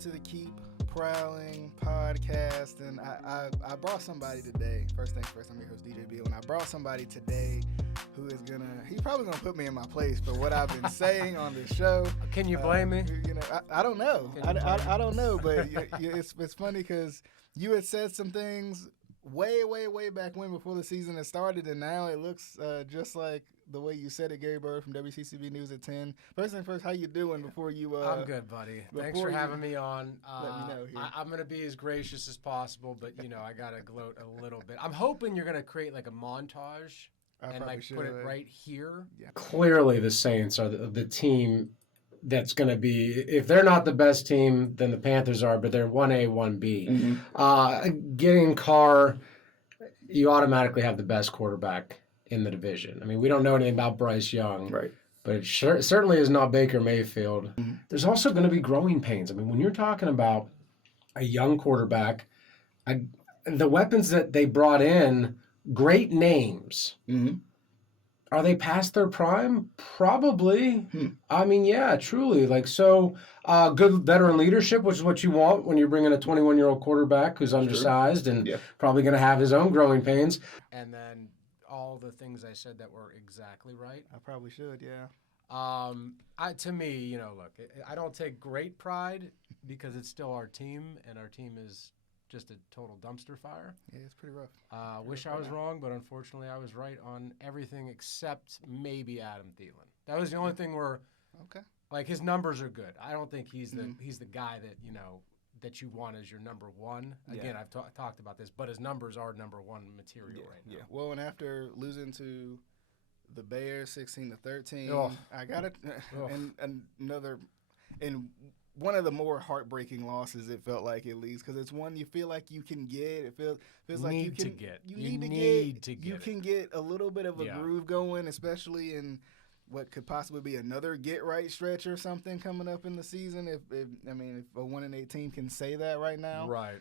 to the Keep Prowling podcast, and I brought somebody today. First things first, I'm your host DJ Beal, and I brought somebody today who is he's probably gonna put me in my place for what I've been saying on this show. Can you blame me? You know, I don't know. I don't know, but it's funny because you had said some things way back when, before the season had started, and now it looks just like the way you said it. Gary Brode from WCCB News at 10. First thing first, how you doing before you I'm good, buddy. Thanks for having me on. Let me know here. I'm going to be as gracious as possible, but, I got to gloat a little bit. I'm hoping you're going to create like a montage and put it right here. Yeah. Clearly the Saints are the team that's going to be, if they're not the best team, then the Panthers are, but they're 1A, 1B. Mm-hmm. Getting Carr, you automatically have the best quarterback in the division. I mean, we don't know anything about Bryce Young, right? But it certainly is not Baker Mayfield. Mm-hmm. There's also going to be growing pains. I mean, when you're talking about a young quarterback, the weapons that they brought in, great names. Mm-hmm. Are they past their prime? Probably. I mean, yeah, truly. Good veteran leadership, which is what you want when you're bringing a 21-year-old quarterback who's undersized and probably going to have his own growing pains. And then all the things I said that were exactly right. I probably should, yeah. To me, look, I don't take great pride because it's still our team, and our team is just a total dumpster fire. Yeah, it's pretty rough. Wish I was wrong, but unfortunately I was right on everything except maybe Adam Thielen. That was the only thing where, his numbers are good. I don't think he's the guy that, that you want as your number one. Again, I've talked about this, but his numbers are number one material right now. Yeah. Well, and after losing to the Bears 16-13, I got it. And one of the more heartbreaking losses, it felt like, at least, because it's one you feel like you can get. It feels like you can get. You can get a little bit of a groove going, especially in what could possibly be another get-right stretch or something coming up in the season. If a 1-8 team can say that right now, right?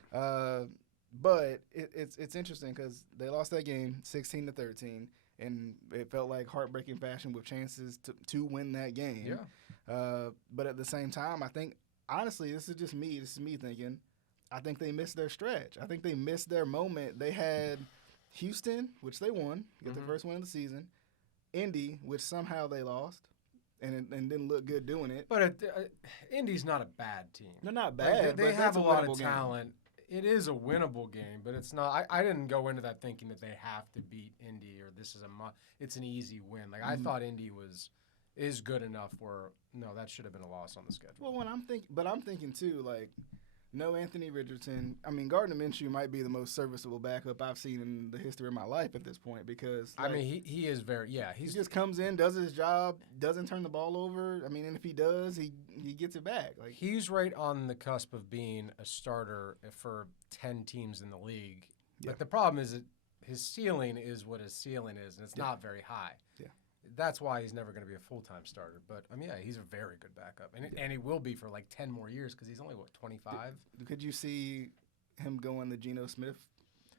But it's interesting because they lost that game 16-13, and it felt like heartbreaking fashion with chances to win that game. Yeah. But at the same time, I think, honestly, this is me thinking, I think they missed their stretch. I think they missed their moment. They had Houston, which they won, get the first win of the season. Indy, which somehow they lost, and didn't look good doing it. But Indy's not a bad team. They're not bad. They have a lot of talent. It is a winnable game, but it's not. I didn't go into that thinking that they have to beat Indy or this is it's an easy win. I thought Indy is good enough where that should have been a loss on the schedule. Well, I'm thinking too, no Anthony Richardson. I mean, Gardner Minshew might be the most serviceable backup I've seen in the history of my life at this point because he is very he just comes in, does his job, doesn't turn the ball over. I mean, and if he does, he gets it back. He's right on the cusp of being a starter for 10 teams in the league. Yeah. But the problem is that his ceiling is what his ceiling is, and it's not very high. Yeah. That's why he's never going to be a full-time starter. But, he's a very good backup. And he will be for 10 more years because he's only, 25? Could you see him going the Geno Smith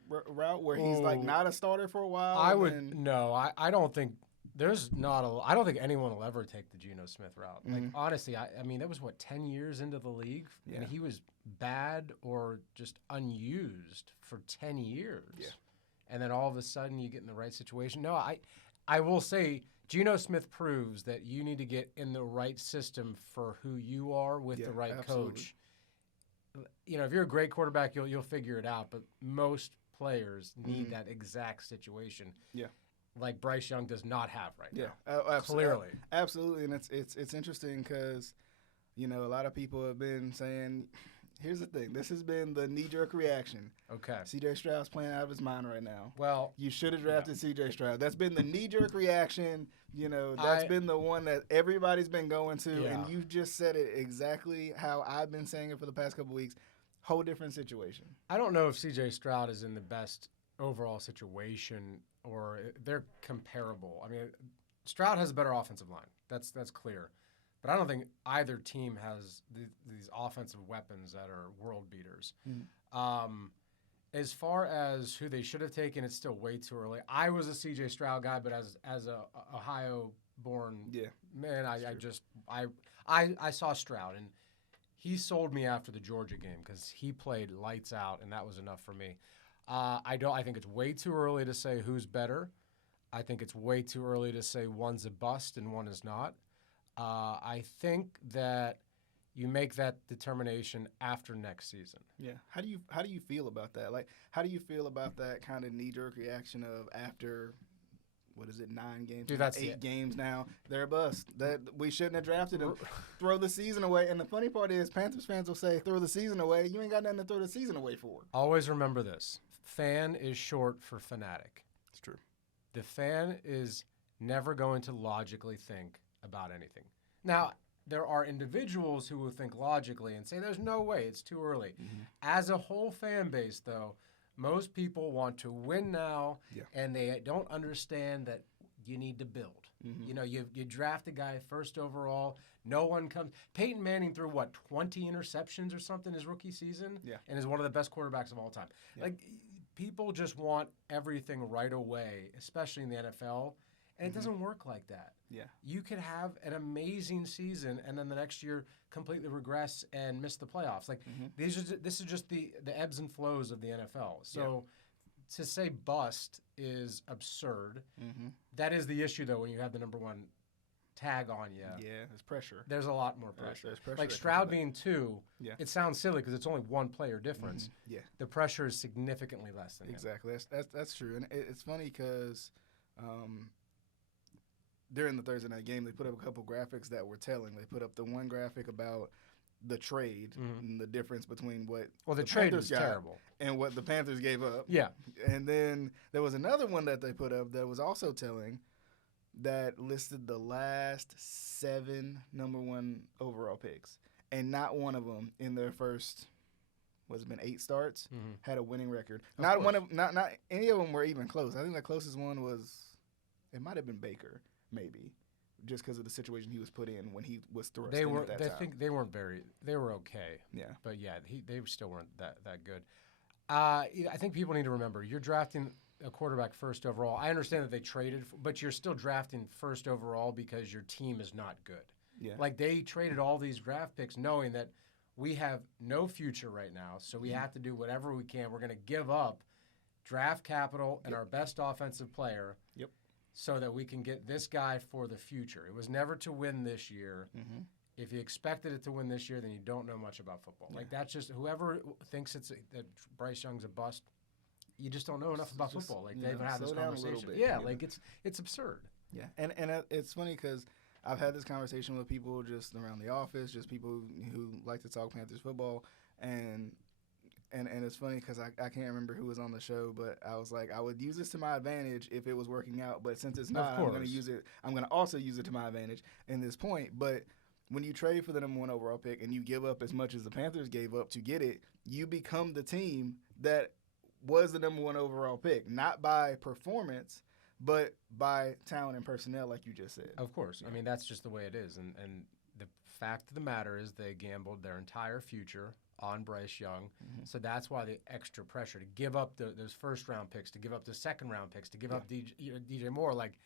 route where he's, not a starter for a while? I don't think I don't think anyone will ever take the Geno Smith route. Honestly, that was, 10 years into the league? Yeah. And he was bad or just unused for 10 years. Yeah. And then all of a sudden you get in the right situation. No, I will say Geno Smith proves that you need to get in the right system for who you are with the right coach. If you're a great quarterback, you'll figure it out. But most players need that exact situation. Yeah, like Bryce Young does not have right now. Clearly, absolutely, and it's interesting because a lot of people have been saying. Here's the thing. This has been the knee-jerk reaction. Okay. C.J. Stroud's playing out of his mind right now. Well, you should have drafted C.J. Stroud. That's been the knee-jerk reaction. That's been the one that everybody's been going to, and you just said it exactly how I've been saying it for the past couple weeks. Whole different situation. I don't know if C.J. Stroud is in the best overall situation or they're comparable. Stroud has a better offensive line. That's clear. But I don't think either team has these offensive weapons that are world beaters. As far as who they should have taken, it's still way too early. I was a C.J. Stroud guy, but as a Ohio-born man, I saw Stroud, and He sold me after the Georgia game because he played lights out, and that was enough for me. I think it's way too early to say who's better. I think it's way too early to say one's a bust and one is not. I think that you make that determination after next season. Yeah. How do you feel about that? Like, how do you feel about that kind of knee-jerk reaction of after, 9 games? Dude, that's 8 games now. They're a bust. That we shouldn't have drafted them. Throw the season away. And the funny part is, Panthers fans will say, "Throw the season away." You ain't got nothing to throw the season away for. Always remember this: fan is short for fanatic. It's true. The fan is never going to logically think about anything. Now, there are individuals who will think logically and say, "There's no way, it's too early." Mm-hmm. As a whole fan base, though, most people want to win now, and they don't understand that you need to build. Mm-hmm. You know, you draft a guy first overall. No one comes. Peyton Manning threw, 20 interceptions or something his rookie season? Yeah. And is one of the best quarterbacks of all time. Yeah. Like, people just want everything right away, especially in the NFL, and it doesn't work like that. Yeah. You could have an amazing season and then the next year completely regress and miss the playoffs. Like this is just the ebbs and flows of the NFL. So to say bust is absurd. Mm-hmm. That is the issue, though, when you have the number one tag on you. Yeah, there's pressure. There's a lot more pressure. There's pressure. Like Stroud being 2, it sounds silly because it's only one player difference. Mm-hmm. Yeah. The pressure is significantly less than exactly. That's true. And it's funny because during the Thursday night game, they put up a couple graphics that were telling. They put up the one graphic about the trade and the difference between what the trade was terrible and what the Panthers gave up. Yeah. And then there was another one that they put up that was also telling that listed the last 7 number 1 overall picks. And not one of them in their first, 8 starts, had a winning record. Not any of them were even close. I think the closest one it might have been Baker. Maybe, just because of the situation he was put in when he was thrust in at that time. They were okay. Yeah. But yeah, they still weren't that good. I think people need to remember, you're drafting a quarterback first overall. I understand that they traded, but you're still drafting first overall because your team is not good. Yeah. Like, they traded all these draft picks knowing that we have no future right now, so we have to do whatever we can. We're going to give up draft capital and our best offensive player. Yep. So that we can get this guy for the future. It was never to win this year. Mm-hmm. If you expected it to win this year, then you don't know much about football. Yeah. Like, that's just whoever thinks that Bryce Young's a bust. You just don't know enough about football. Like, they haven't had this conversation. Yeah, like it's absurd. Yeah, and it's funny because I've had this conversation with people just around the office, just people who like to talk Panthers football, and it's funny because I can't remember who was on the show, but I was like, I would use this to my advantage if it was working out. But since it's not, I'm going to use it. I'm going to also use it to my advantage in this point. But when you trade for the number 1 overall pick and you give up as much as the Panthers gave up to get it, you become the team that was the number 1 overall pick, not by performance, but by talent and personnel, like you just said. Of course. I mean, that's just the way it is. And the fact of the matter is they gambled their entire future on Bryce Young. Mm-hmm. So that's why the extra pressure to give up those first-round picks, to give up the second-round picks, to give up DJ Moore. Like,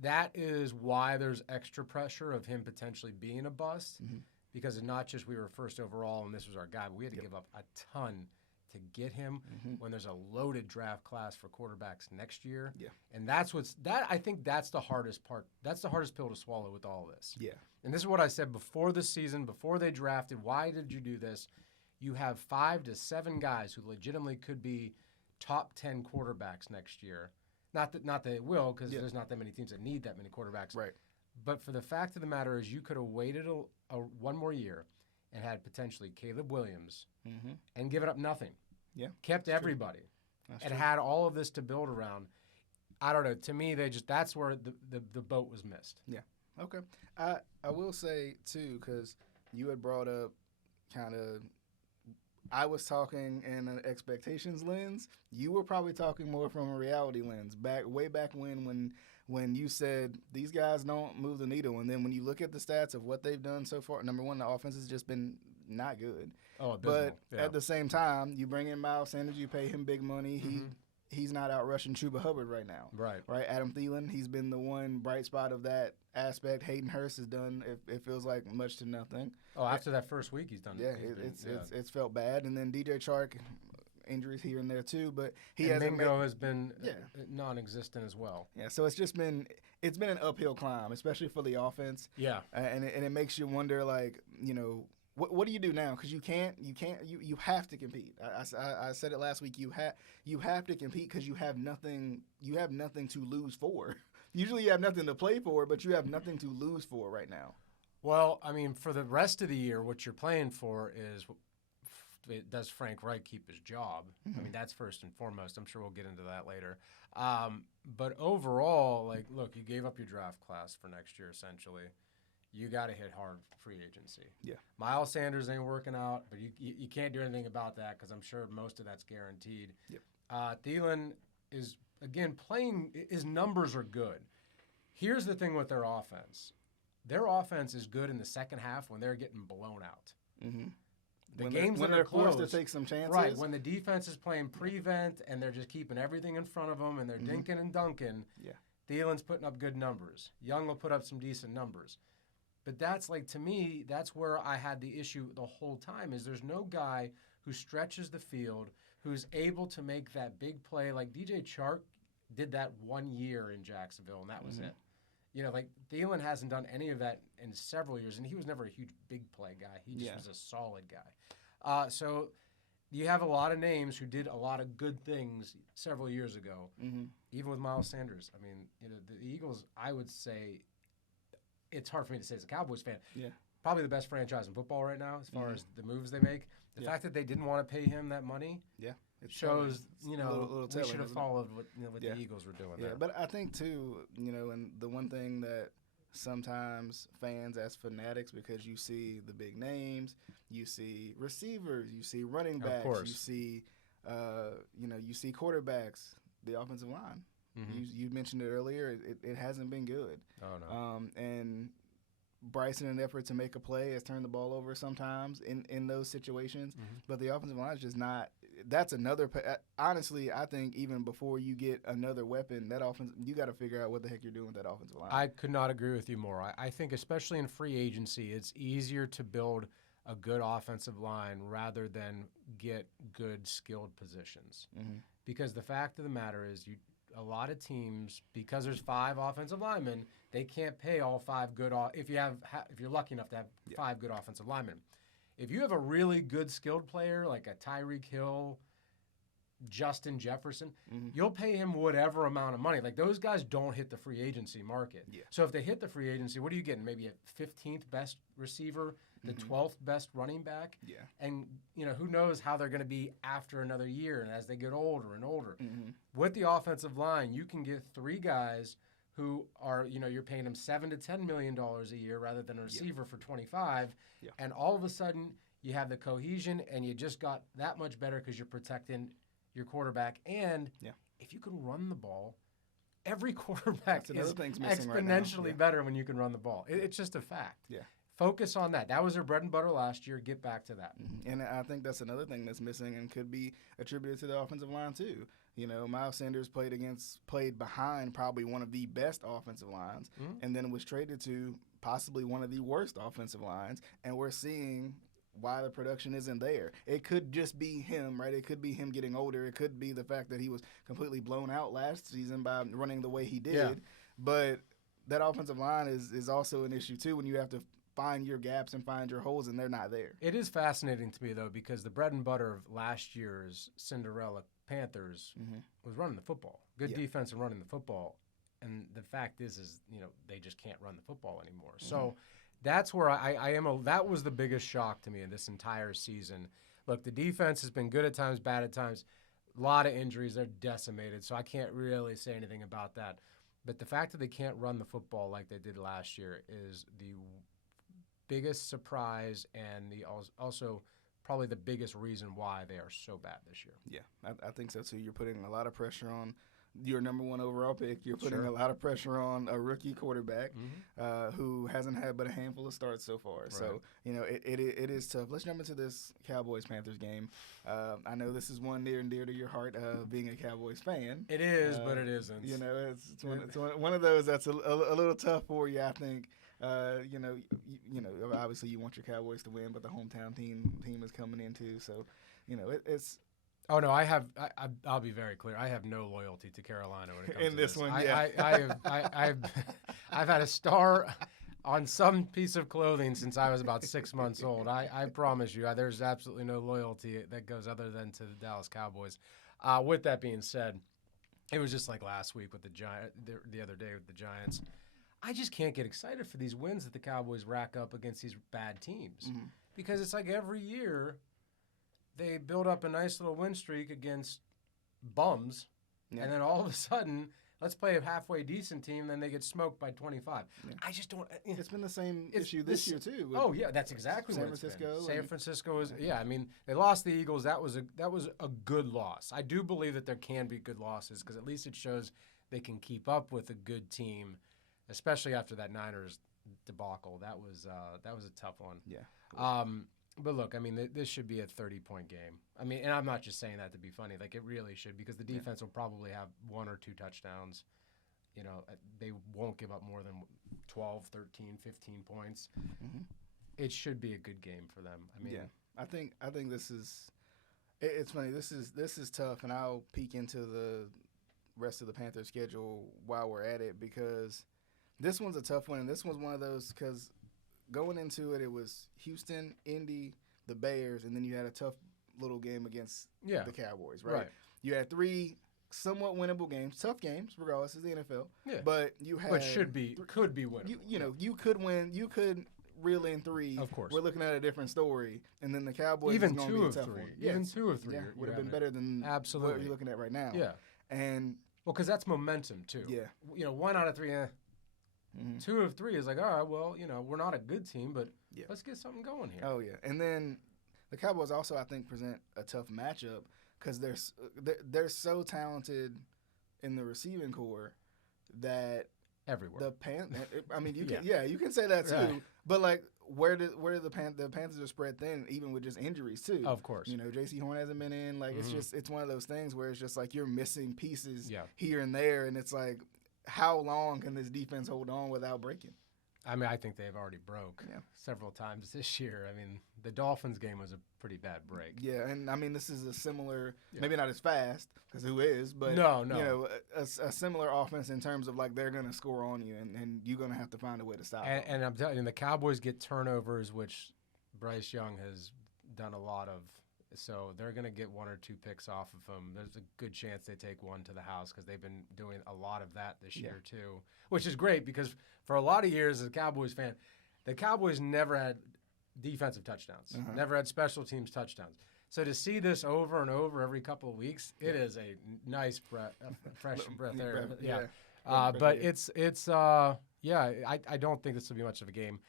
that is why there's extra pressure of him potentially being a bust, because it's not just we were first overall and this was our guy, but we had to give up a ton to get him when there's a loaded draft class for quarterbacks next year. Yeah. And I think that's the hardest part. That's the hardest pill to swallow with all this. Yeah. And this is what I said before the season, before they drafted. Why did you do this? You have 5 to 7 guys who legitimately could be top 10 quarterbacks next year. Not that it will, because there's not that many teams that need that many quarterbacks. Right. But for the fact of the matter is, you could have waited one more year and had potentially Caleb Williams and given up nothing. Yeah. Kept everybody. And had all of this to build around. I don't know. To me, that's where the boat was missed. Yeah. Okay. I will say, too, because you had brought up kind of, I was talking in an expectations lens. You were probably talking more from a reality lens. Way back when you said these guys don't move the needle, and then when you look at the stats of what they've done so far, number one, the offense has just been not good. Oh, abysmal. But at the same time, you bring in Miles Sanders, you pay him big money. he's not out rushing Chuba Hubbard right now. Right. Adam Thielen, he's been the one bright spot of that aspect. Hayden Hurst has done, it feels like, much to nothing. Oh, after that first week, he's done it. Yeah, it's felt bad. And then DJ Chark, injuries here and there too, but Mingo has been non-existent as well. Yeah, so it's been an uphill climb, especially for the offense. Yeah, and it makes you wonder, like, you know, what do you do now? Because you have to compete. I said it last week. You have to compete because you have nothing to lose for. Usually you have nothing to play for, but you have nothing to lose for right now. Well, I mean, for the rest of the year, what you're playing for is, does Frank Reich keep his job? Mm-hmm. I mean, that's first and foremost. I'm sure we'll get into that later. But overall, like, look, you gave up your draft class for next year, essentially. You got to hit hard free agency. Yeah. Miles Sanders ain't working out, but you can't do anything about that because I'm sure most of that's guaranteed. Yep. Thielen is, again, playing – his numbers are good. Here's the thing with their offense. Their offense is good in the second half when they're getting blown out. Mm-hmm. When they're forced to take some chances. Right, when the defense is playing prevent and they're just keeping everything in front of them and they're dinking and dunking, Thielen's putting up good numbers. Young will put up some decent numbers. But that's, like, to me, that's where I had the issue the whole time, is there's no guy who stretches the field, who's able to make that big play. Like, DJ Chark did that 1 year in Jacksonville, and that was it. You know, like, Thielen hasn't done any of that in several years, and he was never a huge big play guy. He just was a solid guy. So you have a lot of names who did a lot of good things several years ago, even with Miles Sanders. I mean, you know, the Eagles, I would say, it's hard for me to say as a Cowboys fan, probably the best franchise in football right now as far as the moves they make. The fact that they didn't want to pay him that money it shows, you know, we should have followed what the Eagles were doing there. But I think, too, you know, and the one thing that sometimes fans as fanatics, because you see the big names, you see receivers, you see running backs, you see, you see quarterbacks, the offensive line. You mentioned it earlier. It hasn't been good. Oh, no. And Bryce, in an effort to make a play, has turned the ball over sometimes in those situations. But the offensive line is just not. That's another. Honestly, I think even before you get another weapon, that offense, you got to figure out what the heck you're doing with that offensive line. I could not agree with you more. I think especially in free agency, it's easier to build a good offensive line rather than get good skilled positions. Because the fact of the matter is, a lot of teams, because there's 5 offensive linemen, they can't pay all 5 good. If you're lucky enough to have 5 good offensive linemen, if you have a really good skilled player like a Tyreek Hill, Justin Jefferson, you'll pay him whatever amount of money. Like, those guys don't hit the free agency market. So if they hit the free agency, what are you getting? Maybe a 15th best receiver, the 12th best running back. And, you know, who knows how they're going to be after another year and as they get older and older. With the offensive line, you can get 3 guys who are, you know, you're paying them $7 to $10 million a year rather than a receiver for 25. And all of a sudden, you have the cohesion and you just got that much better because you're protecting your quarterback. And if you can run the ball, every quarterback is exponentially better when you can run the ball. It's just a fact. Focus on that. That was their bread and butter last year. Get back to that. And I think that's another thing that's missing and could be attributed to the offensive line too. You know, Miles Sanders played behind probably one of the best offensive lines, and then was traded to possibly one of the worst offensive lines, and we're seeing why the production isn't there. It could just be him, right? It could be him getting older. It could be the fact that he was completely blown out last season by running the way he did. But that offensive line is also an issue too when you have to find your gaps and find your holes, and they're not there. It is fascinating to me, though, because the bread and butter of last year's Cinderella Panthers was running the football. Good defense and running the football. And the fact is, you know, they just can't run the football anymore. So that's where that was the biggest shock to me in this entire season. Look, the defense has been good at times, bad at times. A lot of injuries. They're decimated, so I can't really say anything about that. But the fact that they can't run the football like they did last year is the biggest surprise and also probably the biggest reason why they are so bad this year. Yeah, I think so too. You're putting a lot of pressure on your number 1 overall pick. You're putting a lot of pressure on a rookie quarterback who hasn't had but a handful of starts so far. Right. So, it is tough. Let's jump into this Cowboys-Panthers game. I know this is one near and dear to your heart, being a Cowboys fan. It is, but it isn't. It's one of those that's a little tough for you, I think. Obviously you want your Cowboys to win, but the hometown team is coming in too. So, it's. Oh no, I'll be very clear. I have no loyalty to Carolina when it comes to this one. Yeah, I've had a star on some piece of clothing since I was about 6 months old. I promise you, there's absolutely no loyalty that goes other than to the Dallas Cowboys. With that being said, it was just like last week with the other day with the Giants. I just can't get excited for these wins that the Cowboys rack up against these bad teams because it's like every year they build up a nice little win streak against bums, and then all of a sudden, let's play a halfway decent team, then they get smoked by 25. Yeah. I just don't. It's been the same issue this year too. Oh yeah, that's exactly what it's been. San Francisco is. Yeah, I mean they lost the Eagles. That was a good loss. I do believe that there can be good losses because at least it shows they can keep up with a good team, especially after that Niners debacle. That was a tough one. Yeah. But look, I mean, this should be a 30-point game. I mean, and I'm not just saying that to be funny. Like, it really should because the defense will probably have 1 or 2 touchdowns. They won't give up more than 12, 13, 15 points. It should be a good game for them. I mean, I think this is – it's funny. This is tough, and I'll peek into the rest of the Panthers schedule while we're at it because this one's a tough one, and this one's one of those because – going into it, it was Houston, Indy, the Bears, and then you had a tough little game against the Cowboys, right? You had 3 somewhat winnable games, tough games, regardless of the NFL. Yeah. But you had could be winnable. You could win. You could reel in 3. Of course. We're looking at a different story, and then the Cowboys even is 2 of 3. Even yes. 2 of 3 would have been better than absolutely what you're looking at right now. Yeah. And because that's momentum too. Yeah. 1 out of 3. 2 of 3 is like, all right, well, we're not a good team, but let's get something going here. Oh, yeah. And then the Cowboys also, I think, present a tough matchup because they're so talented in the receiving core that everywhere. You can say that too. Right. But like, where the Panthers are spread thin, even with just injuries too. Of course. J.C. Horn hasn't been in. Like, it's one of those things where it's just like you're missing pieces here and there, and it's like, how long can this defense hold on without breaking? I mean, I think they've already broke several times this year. I mean, the Dolphins game was a pretty bad break. Yeah, and I mean, this is a similar, maybe not as fast, because who is, but no. A similar offense in terms of like they're going to score on you, and you're going to have to find a way to stop them. And I'm telling you, the Cowboys get turnovers, which Bryce Young has done a lot of. So they're going to get 1 or 2 picks off of them. There's a good chance they take 1 to the house because they've been doing a lot of that this year too, which is great because for a lot of years as a Cowboys fan, the Cowboys never had defensive touchdowns, never had special teams touchdowns. So to see this over and over every couple of weeks, it is a nice fresh breath air. But I don't think this will be much of a game.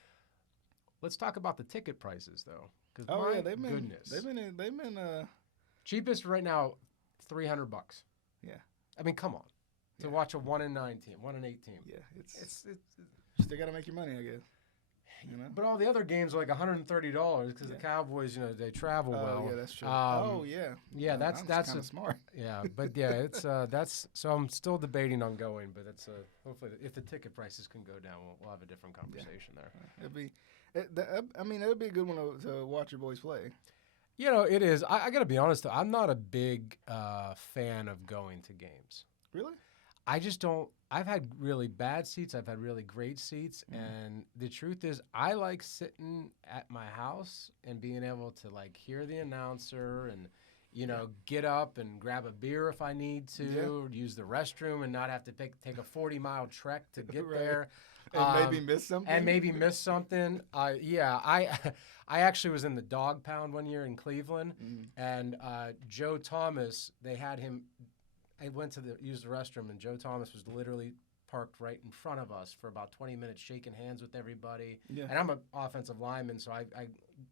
Let's talk about the ticket prices though. They've been cheapest right now, $300. Yeah, I mean, come on, to watch a 1-9 team, 1-8 team. Yeah, it's still got to make your money, I guess. But all the other games are like $130 because the Cowboys, they travel well. Yeah, that's true. Yeah, that's kind of smart. Yeah, but it's that's so I'm still debating on going, but it's hopefully if the ticket prices can go down, we'll have a different conversation there. It'll be a good one to watch your boys play. It is. I got to be honest, though. I'm not a big fan of going to games. Really? I just don't. I've had really bad seats. I've had really great seats. And the truth is, I like sitting at my house and being able to, like, hear the announcer and, get up and grab a beer if I need to, or use the restroom and not have to take a 40-mile trek to get there. And maybe miss something. I actually was in the dog pound one year in Cleveland, and Joe Thomas, they had him. I went to use the restroom, and Joe Thomas was literally parked right in front of us for about 20 minutes, shaking hands with everybody. Yeah. And I'm an offensive lineman, so I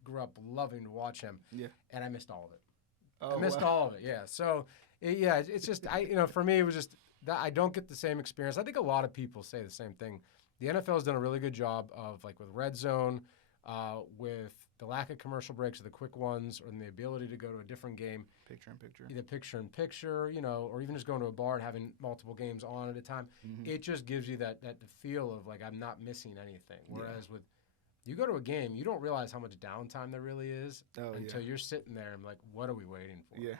grew up loving to watch him. Yeah. And I missed all of it. I missed all of it. Yeah. So it's just for me, it was just. I don't get the same experience. I think a lot of people say the same thing. The NFL has done a really good job of, like, with red zone, with the lack of commercial breaks or the quick ones, or the ability to go to a different game. Picture-in-picture. Either picture-in-picture, or even just going to a bar and having multiple games on at a time. Mm-hmm. It just gives you that feel of, like, I'm not missing anything. Whereas with you go to a game, you don't realize how much downtime there really is until you're sitting there and like, what are we waiting for? Yeah.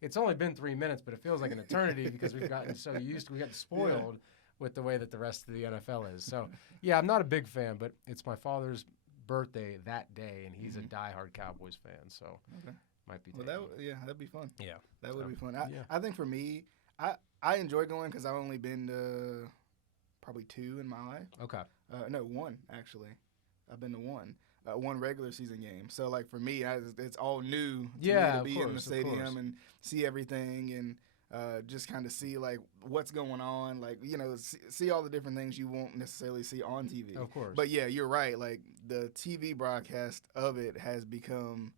It's only been 3 minutes, but it feels like an eternity because we've gotten so used to, we got spoiled with the way that the rest of the NFL is. So, yeah, I'm not a big fan, but it's my father's birthday that day, and he's a diehard Cowboys fan, so might be. Well, that'd be fun. Yeah, that would be fun. I think for me, I enjoy going because I've only been to probably 2 in my life. Okay. No, 1 actually. I've been to 1 regular season game. So like for me, it's all new to me to be in the stadium and see everything and just kind of see like what's going on, like see all the different things you won't necessarily see on TV. Of course. But yeah, you're right. Like the TV broadcast of it has become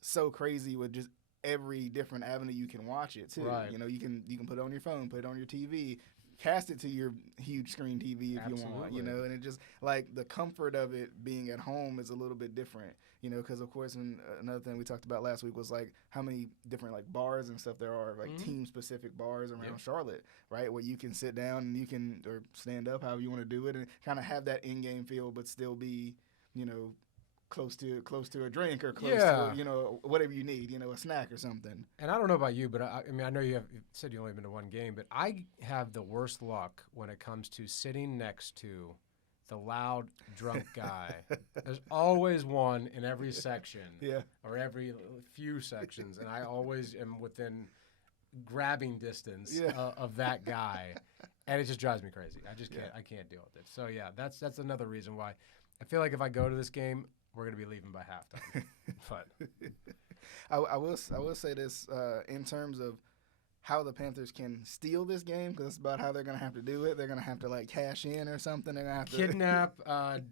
so crazy with just every different avenue you can watch it too. Right. You can put it on your phone, put it on your TV. Cast it to your huge screen TV if you want, and it just like the comfort of it being at home is a little bit different, because of course, another thing we talked about last week was like how many different like bars and stuff there are, like team specific bars around Charlotte, right, where you can sit down and you can or stand up, however you want to do it, and kind of have that in-game feel, but still be, close to a drink or close to whatever you need, a snack or something. And I don't know about you, but I know you said you only been to 1 game, but I have the worst luck when it comes to sitting next to the loud drunk guy. There's always one in every section, or every few sections, and I always am within grabbing distance of that guy, and it just drives me crazy. I just can't. I can't deal with it. So yeah, that's another reason why I feel like if I go to this game, we're going to be leaving by halftime. But I will say this in terms of how the Panthers can steal this game, because that's about how they're going to have to do it. They're going to have to like cash in or something. They're going to have to kidnap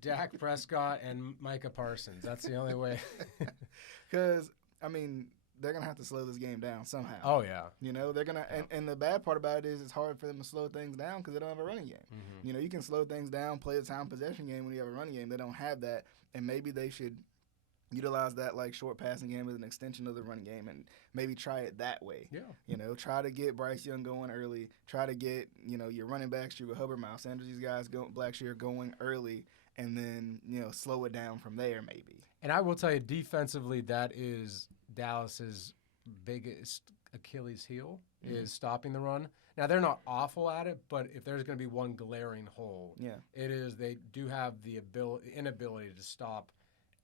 Dak Prescott and Micah Parsons. That's the only way. Because they're going to have to slow this game down somehow. Oh, yeah. They're going to – and the bad part about it is it's hard for them to slow things down because they don't have a running game. Mm-hmm. You can slow things down, play the time possession game when you have a running game. They don't have that, and maybe they should utilize that like short passing game as an extension of the running game and maybe try it that way. Yeah. Try to get Bryce Young going early. Try to get, your running backs, your Hubbard, Miles Sanders, these guys, Blackshear going early, and then, slow it down from there maybe. And I will tell you, defensively, that is Dallas's biggest Achilles heel is stopping the run. Now, they're not awful at it, but if there's going to be one glaring hole, it is they do have the inability to stop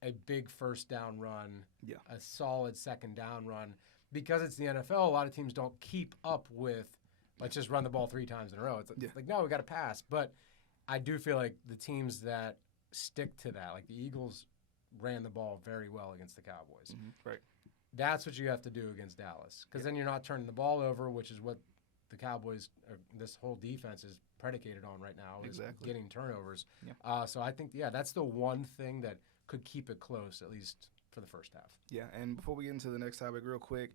a big first down run, a solid second down run. Because it's the NFL, a lot of teams don't keep up with, let's just run the ball 3 times in a row. It's like, no, we got to pass. But I do feel like the teams that stick to that, like the Eagles ran the ball very well against the Cowboys. Mm-hmm. Right. That's what you have to do against Dallas, because then you're not turning the ball over, which is what the Cowboys, this whole defense is predicated on right now, is getting turnovers. Yeah. So I think, that's the one thing that could keep it close, at least for the first half. Yeah, and before we get into the next topic, real quick,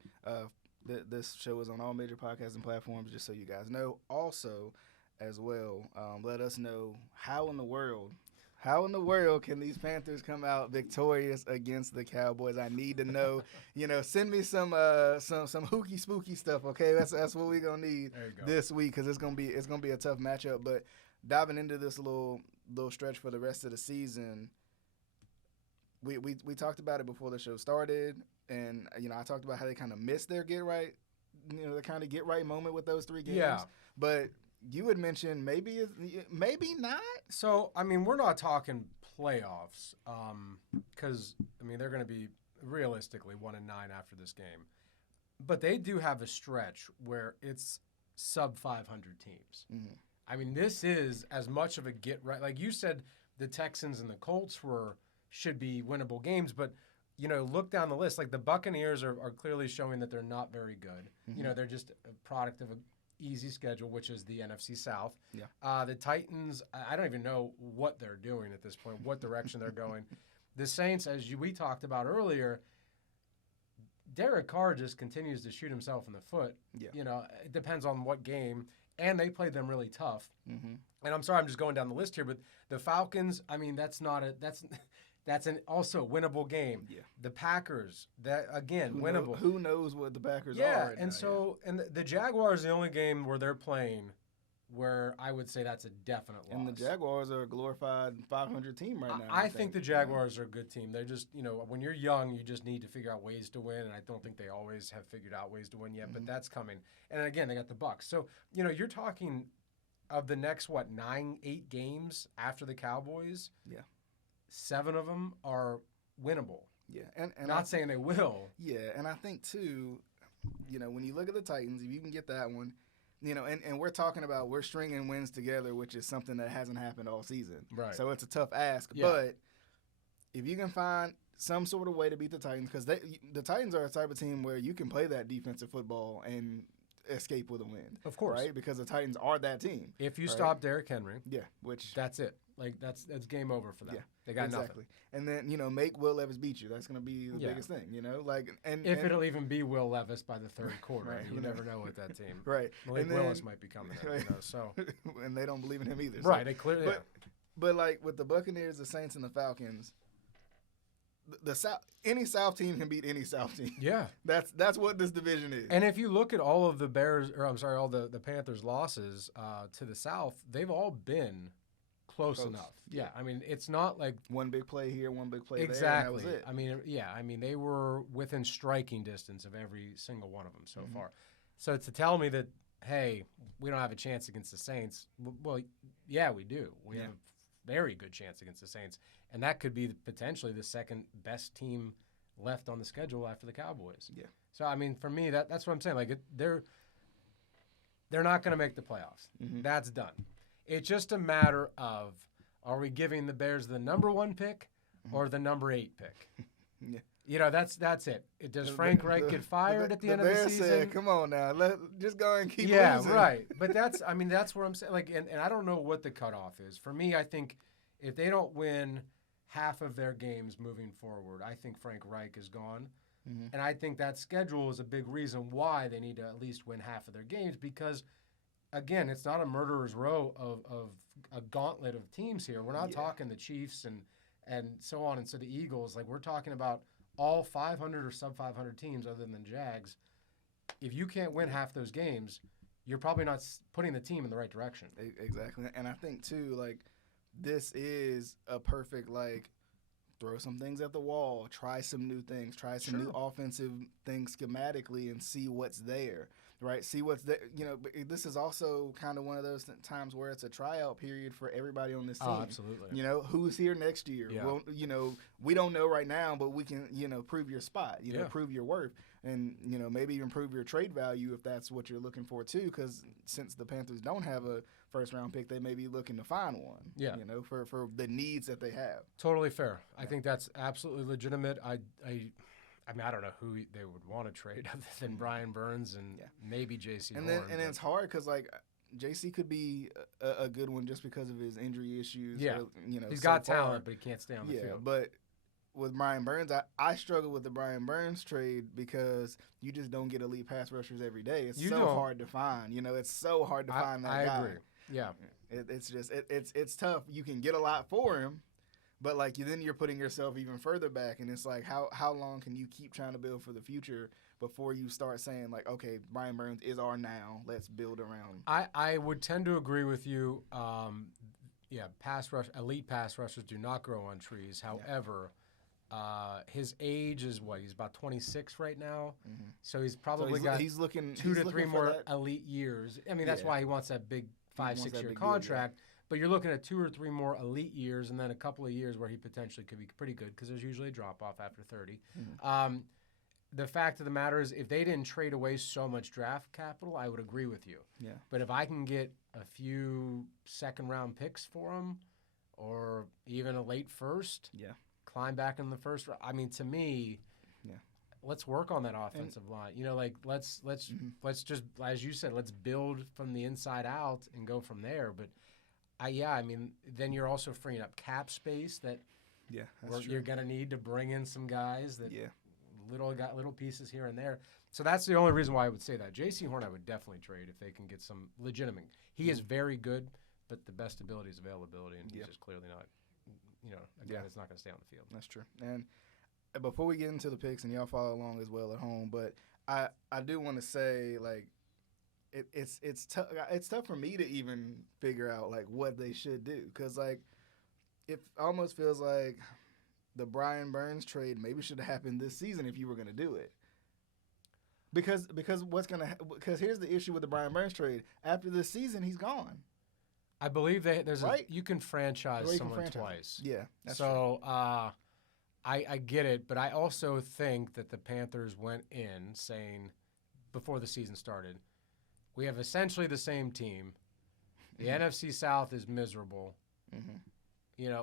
this show is on all major podcasting platforms, just so you guys know. Also, as well, let us know how in the world can these Panthers come out victorious against the Cowboys? I need to know. Send me some hooky spooky stuff. Okay, that's what we're gonna need this week, because it's gonna be a tough matchup. But diving into this little stretch for the rest of the season, we talked about it before the show started, and I talked about how they kind of missed their get right, the kind of get right moment with those 3 games. Yeah, but you had mentioned maybe not. So, we're not talking playoffs because, they're going to be realistically 1-9 after this game. But they do have a stretch where it's sub-500 teams. Mm-hmm. This is as much of a get-right. Like you said, the Texans and the Colts should be winnable games, but look down the list. Like the Buccaneers are clearly showing that they're not very good. Mm-hmm. They're just a product of a easy schedule, which is the NFC South. Yeah. The Titans, I don't even know what they're doing at this point, what direction they're going. The Saints, as we talked about earlier, Derek Carr just continues to shoot himself in the foot. Yeah. You know, it depends on what game. And they played them really tough. Mm-hmm. And I'm sorry, I'm just going down the list here, but the Falcons, I mean, that's an also winnable game. Yeah. The Packers, that again, winnable. Who knows what the Packers are? Yeah, Right and now, so and the Jaguars, the only game where they're playing, where I would say that's a definite loss. And the Jaguars are a glorified 500 team right now. I think the Jaguars are a good team. They're just, when you're young, you just need to figure out ways to win, and I don't think they always have figured out ways to win yet, but that's coming. And again, they got the Bucs. So, you're talking of the next, 8 games after the Cowboys? Yeah. 7 of them are winnable. Yeah. And not saying they will. Yeah, and I think, too, when you look at the Titans, if you can get that one, and we're talking about we're stringing wins together, which is something that hasn't happened all season. Right. So it's a tough ask. Yeah. But if you can find some sort of way to beat the Titans, because the Titans are a type of team where you can play that defensive football and escape with a win. Of course. Right? Because the Titans are that team. If you stop Derrick Henry. Yeah. That's it. Like, that's game over for them. Yeah. They got exactly. nothing. And then, make Will Levis beat you. That's going to be the biggest thing, If it'll even be Will Levis by the third quarter. Right, you never know with that team. Right. Malik Willis might be coming up, so. And they don't believe in him either. Right, they clearly But like, with the Buccaneers, the Saints, and the Falcons, the South, any South team can beat any South team. Yeah. That's what this division is. And if you look at all of the all the Panthers' losses to the South, they've all been close enough. Yeah, I mean, it's not like one big play here, one big play exactly. there, and that was it. I mean, they were within striking distance of every single one of them so far. So to tell me that, hey, we don't have a chance against the Saints, well, yeah, we do. We have a very good chance against the Saints, and that could be potentially the second best team left on the schedule after the Cowboys. Yeah. So I mean, for me, that's what I'm saying. Like, they're not going to make the playoffs. That's done. It's just a matter of, are we giving the Bears the number 1 pick or the number 8 pick? Yeah. That's it. Does Frank Reich get fired at the end of the season? Said, come on now, just go and keep losing. Yeah, right. But that's where I'm saying. Like, and I don't know what the cutoff is. For me, I think if they don't win half of their games moving forward, I think Frank Reich is gone. And I think that schedule is a big reason why they need to at least win half of their games because, again, it's not a murderer's row of a gauntlet of teams here. We're not talking the Chiefs and so on, and so the Eagles. Like, we're talking about all 500 or sub-500 teams other than the Jags. If you can't win half those games, you're probably not putting the team in the right direction. Exactly. And I think, too, like, this is a perfect, like, throw some things at the wall, try some new things, try some new offensive things schematically and see what's there, right? See what's there. But this is also kind of one of those times where it's a tryout period for everybody on this team. Oh, absolutely. Who's here next year? Yeah. Well, we don't know right now, but we can, prove your spot, prove your worth and, maybe even prove your trade value if that's what you're looking for too, because since the Panthers don't have a first-round pick, they may be looking to find one, for the needs that they have. Totally fair. I think that's absolutely legitimate. I mean, I don't know who they would want to trade other than Brian Burns and maybe J.C. And Horn. It's hard because, like, J.C. could be a good one just because of his injury issues. Yeah. Or, he's got talent, but he can't stay on the field. Yeah, but with Brian Burns, I struggle with the Brian Burns trade because you just don't get elite pass rushers every day. It's hard to find. It's so hard to find that guy. I agree. Yeah. It's tough. You can get a lot for him, but like then you're putting yourself even further back, and it's like how long can you keep trying to build for the future before you start saying like, okay, Brian Burns is our now. Let's build around. I would tend to agree with you. Elite pass rushers do not grow on trees. However, his age is what? He's about 26 right now, so he's probably he's looking 2 to 3 more elite years. I mean, that's why he wants that big 5-6 year contract. But you're looking at 2 or 3 more elite years, and then a couple of years where he potentially could be pretty good because there's usually a drop off after 30. The fact of the matter is, if they didn't trade away so much draft capital, I would agree with you. Yeah. But if I can get a few second-round picks for him, or even a late first, climb back in the first round. I mean, to me, let's work on that offensive line. Let's just, as you said, let's build from the inside out and go from there. But I mean, then you're also freeing up cap space that you're going to need to bring in some guys that got little pieces here and there. So that's the only reason why I would say that. J.C. Horn I would definitely trade if they can get some legitimate. He is very good, but the best ability is availability, and he's just clearly not. It's not going to stay on the field. That's true. And before we get into the picks, and y'all follow along as well at home, but I do want to say, like, it's tough. It's tough for me to even figure out like what they should do, because like it almost feels like the Brian Burns trade maybe should have happened this season if you were going to do it. Because here's the issue with the Brian Burns trade. After this season, he's gone. I believe you can franchise someone twice. Yeah, that's so true. I get it, but I also think that the Panthers went in saying before the season started, we have essentially the same team. The NFC South is miserable. Mm-hmm.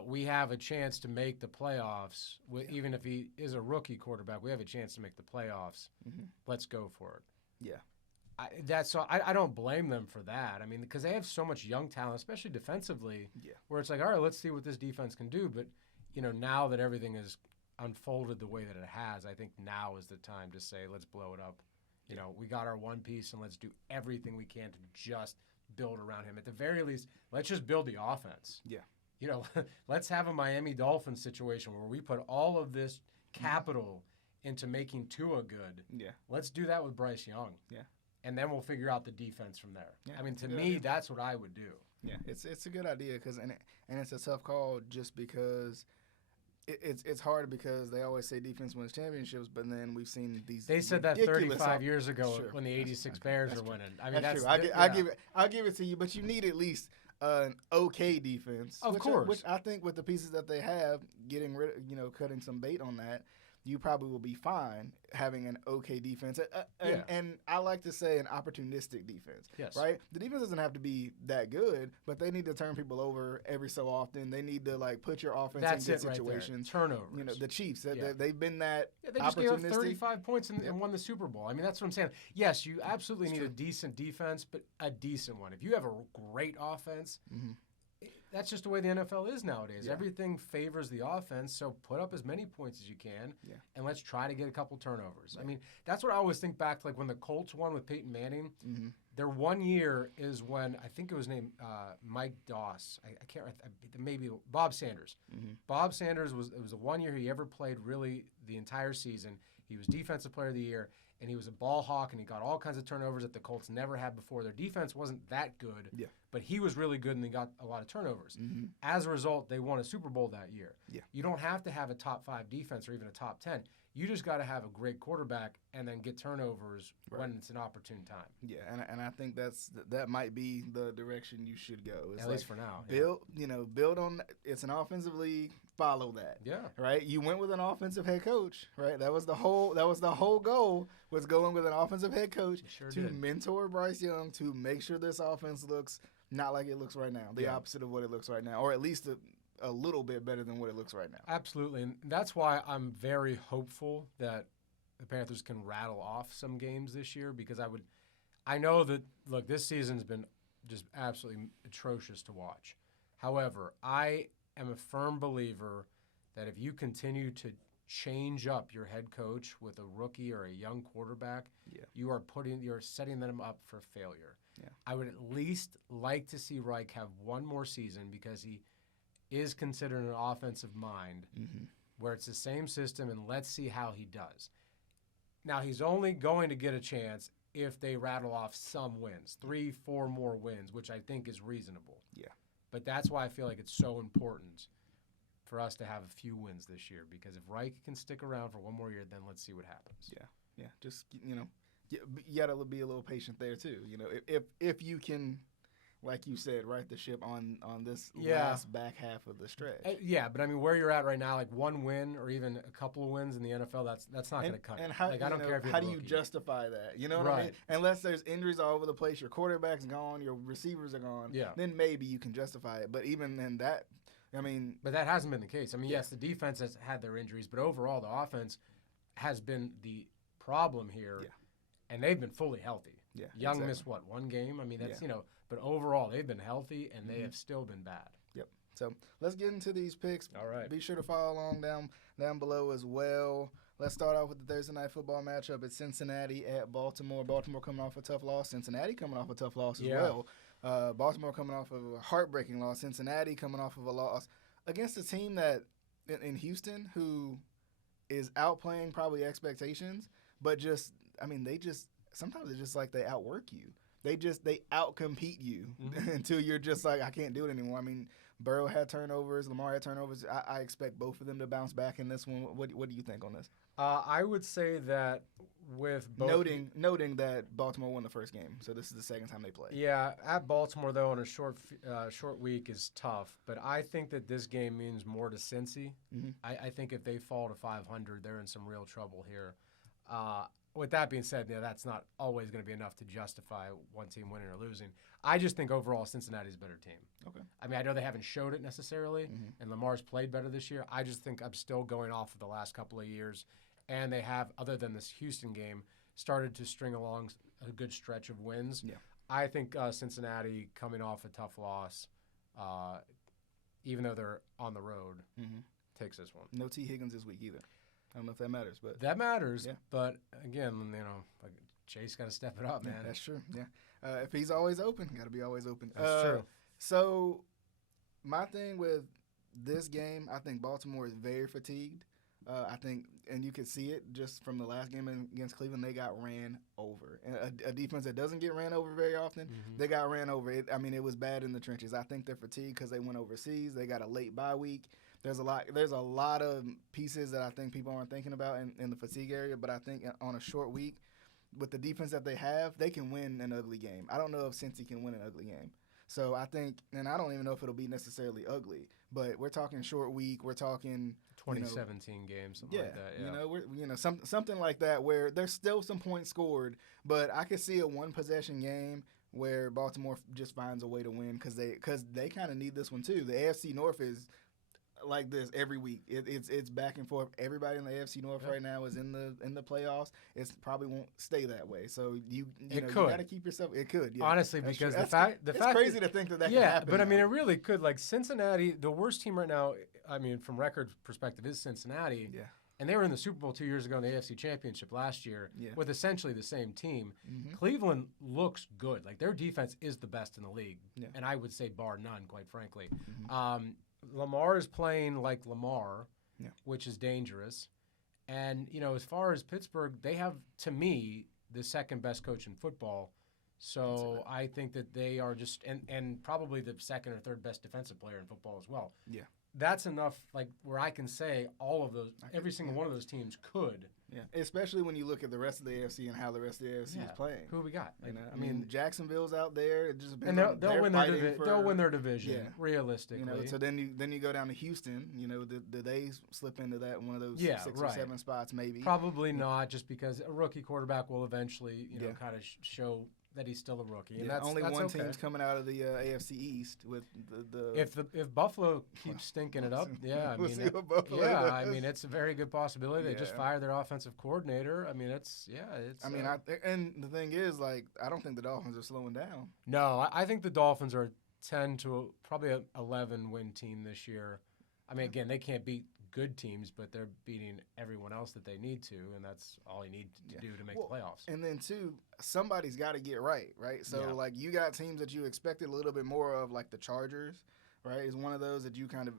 We have a chance to make the playoffs. Even if he is a rookie quarterback, we have a chance to make the playoffs. Mm-hmm. Let's go for it. Yeah. I don't blame them for that. I mean, because they have so much young talent, especially defensively, where it's like, all right, let's see what this defense can do. But, now that everything is unfolded the way that it has, I think now is the time to say, let's blow it up. We got our one piece, and let's do everything we can to just build around him. At the very least, let's just build the offense. Yeah. Let's have a Miami Dolphins situation where we put all of this capital into making Tua good. Yeah. Let's do that with Bryce Young. Yeah. And then we'll figure out the defense from there. Yeah, I mean, to me, that's what I would do. Yeah, it's a good idea and it's a tough call just because it's hard because they always say defense wins championships, but then we've seen these. They said that 35 years ago when the '86 Bears were winning. I mean, that's true. I'll give it to you, but you need at least an okay defense. Of course. Which I think with the pieces that they have, getting rid, cutting some bait on that, you probably will be fine having an okay defense. And I like to say an opportunistic defense. Yes. Right? The defense doesn't have to be that good, but they need to turn people over every so often. They need to, like, put your offense in good situations. Right there. Turnovers. The Chiefs, they've been that they just gave up 35 points and won the Super Bowl. I mean, that's what I'm saying. Yes, you absolutely need a decent defense, but a decent one. If you have a great offense, that's just the way the NFL is nowadays. Yeah. Everything favors the offense, so put up as many points as you can, and let's try to get a couple turnovers. Yeah. I mean, that's what I always think back to, like when the Colts won with Peyton Manning. Mm-hmm. Their 1 year is when, I think it was named Mike Doss. I can't, maybe Bob Sanders. Mm-hmm. Bob Sanders it was the 1 year he ever played really the entire season. He was Defensive Player of the Year, and he was a ball hawk, and he got all kinds of turnovers that the Colts never had before. Their defense wasn't that good, but he was really good, and they got a lot of turnovers. Mm-hmm. As a result, they won a Super Bowl that year. Yeah. You don't have to have a top 5 defense or even a top 10. You just got to have a great quarterback and then get turnovers when it's an opportune time. Yeah, and I think that might be the direction you should go. It's at least for now. Build on. It's an offensive league. Follow that. Yeah. Right. You went with an offensive head coach. Right. That was the whole goal, was going with an offensive head coach mentor Bryce Young, to make sure this offense looks not like it looks right now, the opposite of what it looks right now, or at least a little bit better than what it looks right now. Absolutely, and that's why I'm very hopeful that the Panthers can rattle off some games this year, because I know that, look, this season's been just absolutely atrocious to watch. However, I am a firm believer that if you continue to change up your head coach with a rookie or a young quarterback, you're setting them up for failure. Yeah. I would at least like to see Reich have one more season, because he is considered an offensive mind, where it's the same system, and let's see how he does. Now, he's only going to get a chance if they rattle off some wins, 3-4 more wins, which I think is reasonable. Yeah. But that's why I feel like it's so important for us to have a few wins this year, because if Reich can stick around for one more year, then let's see what happens. Yeah. Just, you got to be a little patient there too. If you can, like you said, right the ship on this last back half of the stretch. But I mean, where you're at right now, like one win or even a couple of wins in the NFL, that's not going to cut it. And how, I don't care if you're how do you justify that? You know what I mean? Unless there's injuries all over the place, your quarterback's gone, your receivers are gone, then maybe you can justify it. But even in that, I mean... But that hasn't been the case. I mean, yes, the defense has had their injuries, but overall the offense has been the problem here, and they've been fully healthy. Yeah, Young missed, one game? I mean, that's, but overall they've been healthy, and they have still been bad. Yep. So let's get into these picks. All right. Be sure to follow along down below as well. let's start off with the Thursday night football matchup. It's Cincinnati at Baltimore. Baltimore coming off a tough loss. Cincinnati coming off a tough loss as well. Baltimore coming off of a heartbreaking loss. Cincinnati coming off of a loss against a team that in Houston who is outplaying probably expectations, but sometimes it's just like they outwork you. They outcompete you until you're just like, I can't do it anymore. I mean, Burrow had turnovers, Lamar had turnovers. I expect both of them to bounce back in this one. What do you think on this? I would say that with both noting that Baltimore won the first game, so this is the second time they play. Yeah, at Baltimore though, on a short week is tough, but I think that this game means more to Cincy. Mm-hmm. I think if they fall to 500, they're in some real trouble here. With that being said, that's not always going to be enough to justify one team winning or losing. I just think overall Cincinnati's a better team. Okay. I mean, I know they haven't showed it necessarily, and Lamar's played better this year. I just think I'm still going off of the last couple of years, and they have, other than this Houston game, started to string along a good stretch of wins. Yeah. I think Cincinnati, coming off a tough loss, even though they're on the road, takes this one. No T. Higgins this week either. I don't know if that matters, but that matters. Yeah. But again, like Chase got to step it up, man. That's true. Yeah. If he's always open, got to be always open. That's true. So my thing with this game, I think Baltimore is very fatigued. I think, and you could see it just from the last game against Cleveland, they got ran over. And a defense that doesn't get ran over very often, they got ran over. It was bad in the trenches. I think they're fatigued because they went overseas. They got a late bye week. There's a lot of pieces that I think people aren't thinking about in the fatigue area, but I think on a short week, with the defense that they have, they can win an ugly game. I don't know if Cincy can win an ugly game. So I think, and I don't even know if it'll be necessarily ugly, but we're talking short week. We're talking 2017 games, something like that. Yeah, something like that where there's still some points scored, but I could see a one possession game where Baltimore just finds a way to win because they kind of need this one too. The AFC North is like this every week. It's back and forth. Everybody in the AFC North right now is in the playoffs. It probably won't stay that way. So you got to keep yourself. It could, yeah. Honestly, because it's crazy to think that can happen. Yeah, but I mean, it really could. Like Cincinnati, the worst team right now, I mean, from record perspective, is Cincinnati. Yeah. And they were in the Super Bowl 2 years ago in the AFC Championship last year with essentially the same team. Cleveland looks good. Like their defense is the best in the league, and I would say bar none, quite frankly. Lamar is playing like Lamar, which is dangerous. And, as far as Pittsburgh, they have, to me, the second best coach in football. So I think that they are just and probably the second or third best defensive player in football as well. Yeah. That's enough, like, where I can say all of those, every single one of those teams could. Yeah, especially when you look at the rest of the AFC and how the rest of the AFC is playing. Who we got? Like, I mean, Jacksonville's out there. It just and they'll win their division, realistically. So then you go down to Houston. Do they slip into that one of those 6 or 7 spots? Maybe. Probably not, just because a rookie quarterback will eventually, kind of show that he's still a rookie. And that's only that's one team's coming out of the AFC East with the. If Buffalo keeps stinking it up, we'll see what Buffalo does. I mean, it's a very good possibility. They just fired their offensive coordinator. I mean, it's. And the thing is, like, I don't think the Dolphins are slowing down. No, I think the Dolphins are 10 to probably an 11 win team this year. I mean, again, they can't beat good teams, but they're beating everyone else that they need to, and that's all you need to do to make the playoffs. And then, too, somebody's got to get right? So, like, you got teams that you expected a little bit more of, like the Chargers, right? Is one of those that you kind of,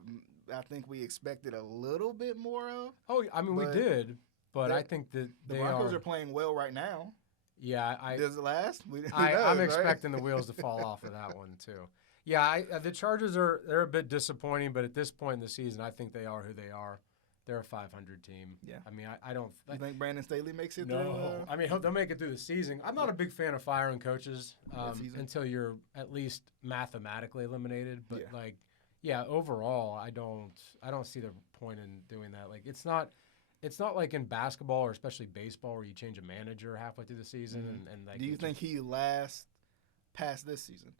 I think we expected a little bit more of. Oh, I mean, we did, but I think that the Broncos are playing well right now. Yeah. Does it last? I'm expecting the wheels to fall off of that one, too. Yeah, the Chargers they're a bit disappointing, but at this point in the season, I think they are who they are. They're a 500 team. Yeah. I mean, I don't. You think Brandon Staley makes it through? No. I mean, they'll make it through the season. I'm not a big fan of firing coaches until you're at least mathematically eliminated. But overall, I don't see the point in doing that. Like, it's not like in basketball or especially baseball where you change a manager halfway through the season. And like, do you think he lasts past this season?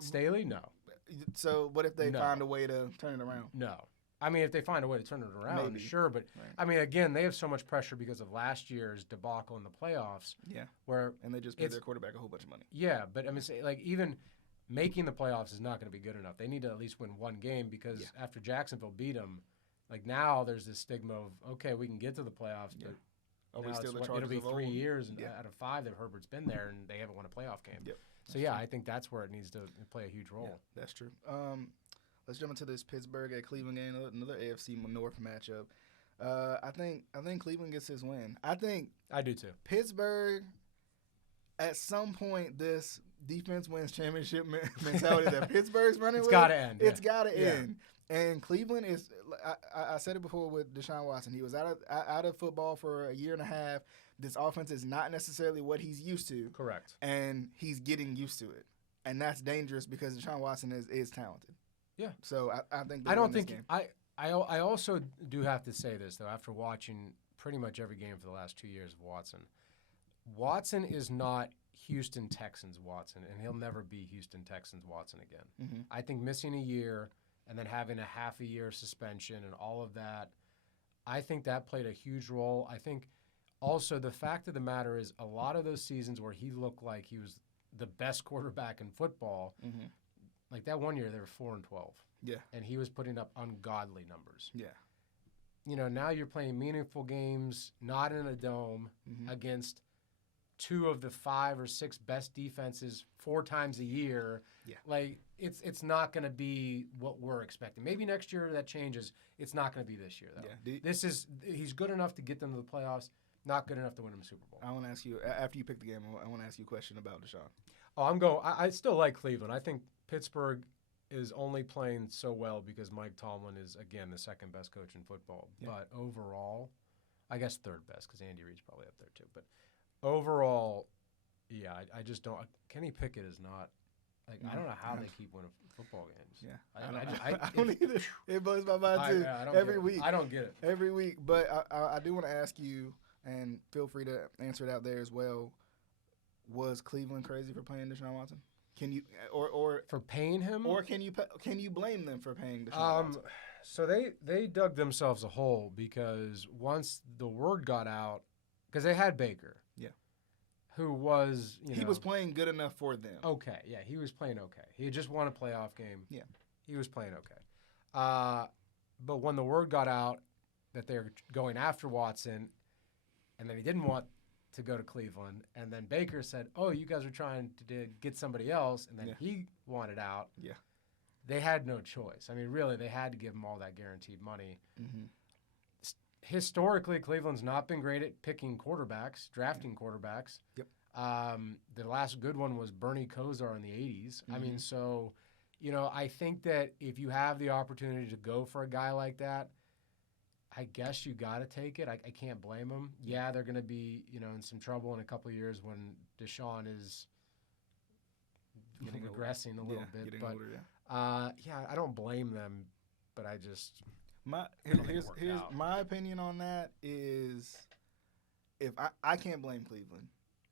Staley? No. So what if they find a way to turn it around? No. I mean, if they find a way to turn it around, sure. But, I mean, again, they have so much pressure because of last year's debacle in the playoffs. Yeah. And they just paid their quarterback a whole bunch of money. Yeah, but, I mean, like, even making the playoffs is not going to be good enough. They need to at least win one game because after Jacksonville beat them, Like now there's this stigma of, okay, we can get to the playoffs, but it'll be 3 years out of 5 that Herbert's been there and they haven't won a playoff game. Yep. So, yeah, I think that's where it needs to play a huge role. Yeah, that's true. Let's jump into this Pittsburgh at Cleveland game, another AFC North matchup. I think Cleveland gets his win. I do too. Pittsburgh, at some point, this defense wins championship mentality that Pittsburgh's running with. It's got to end. It's got to end. And Cleveland is. I said it before with Deshaun Watson. He was out of football for a year and a half. This offense is not necessarily what he's used to. Correct. And he's getting used to it, and that's dangerous because Deshaun Watson is talented. Yeah. So I think I don't think game. I also do have to say this though. After watching pretty much every game for the last 2 years of Watson is not Houston Texans Watson, and he'll never be Houston Texans Watson again. Mm-hmm. I think missing a year and then having a half a year suspension and all of that, I think that played a huge role. I think also the fact of the matter is a lot of those seasons where he looked like he was the best quarterback in football. Mm-hmm. Like that one year, they were 4-12. Yeah. And he was putting up ungodly numbers. Yeah. Now you're playing meaningful games, not in a dome, against 2 of the 5 or 6 best defenses 4 times a year. Yeah. Like, it's not going to be what we're expecting. Maybe next year that changes. It's not going to be this year, though. Yeah. He's good enough to get them to the playoffs, not good enough to win them a Super Bowl. I want to ask you, after you pick the game, I want to ask you a question about Deshaun. I still like Cleveland. I think Pittsburgh is only playing so well because Mike Tomlin is, again, the second best coach in football. Yeah. But overall, I guess third best because Andy Reid's probably up there too. But overall, yeah, I just don't. Kenny Pickett is not. Like, I don't know how they keep winning football games. Yeah, I don't either. It blows my mind too. Every week. I don't get it. Every week. But I do want to ask you, and feel free to answer it out there as well. Was Cleveland crazy for paying Deshaun Watson? Can you or for paying him, or can you blame them for paying Deshaun Watson? So they dug themselves a hole because once the word got out, because they had Baker, who was he was playing good enough for them. Okay, yeah, he was playing okay. He had just won a playoff game. Yeah, he was playing okay. But when the word got out that they're going after Watson, and then he didn't want to go to Cleveland, and then Baker said, "Oh, you guys are trying to get somebody else," and then he wanted out. Yeah, they had no choice. I mean, really, they had to give him all that guaranteed money. Mm-hmm. Historically, Cleveland's not been great at picking quarterbacks, drafting quarterbacks. Yep. The last good one was Bernie Kosar in the 80s. Mm-hmm. I mean, so, I think that if you have the opportunity to go for a guy like that, I guess you got to take it. I can't blame them. Yeah, they're going to be, in some trouble in a couple of years when Deshaun is regressing a little bit. But older, I don't blame them, but I just here's my opinion on that is if I can't blame Cleveland,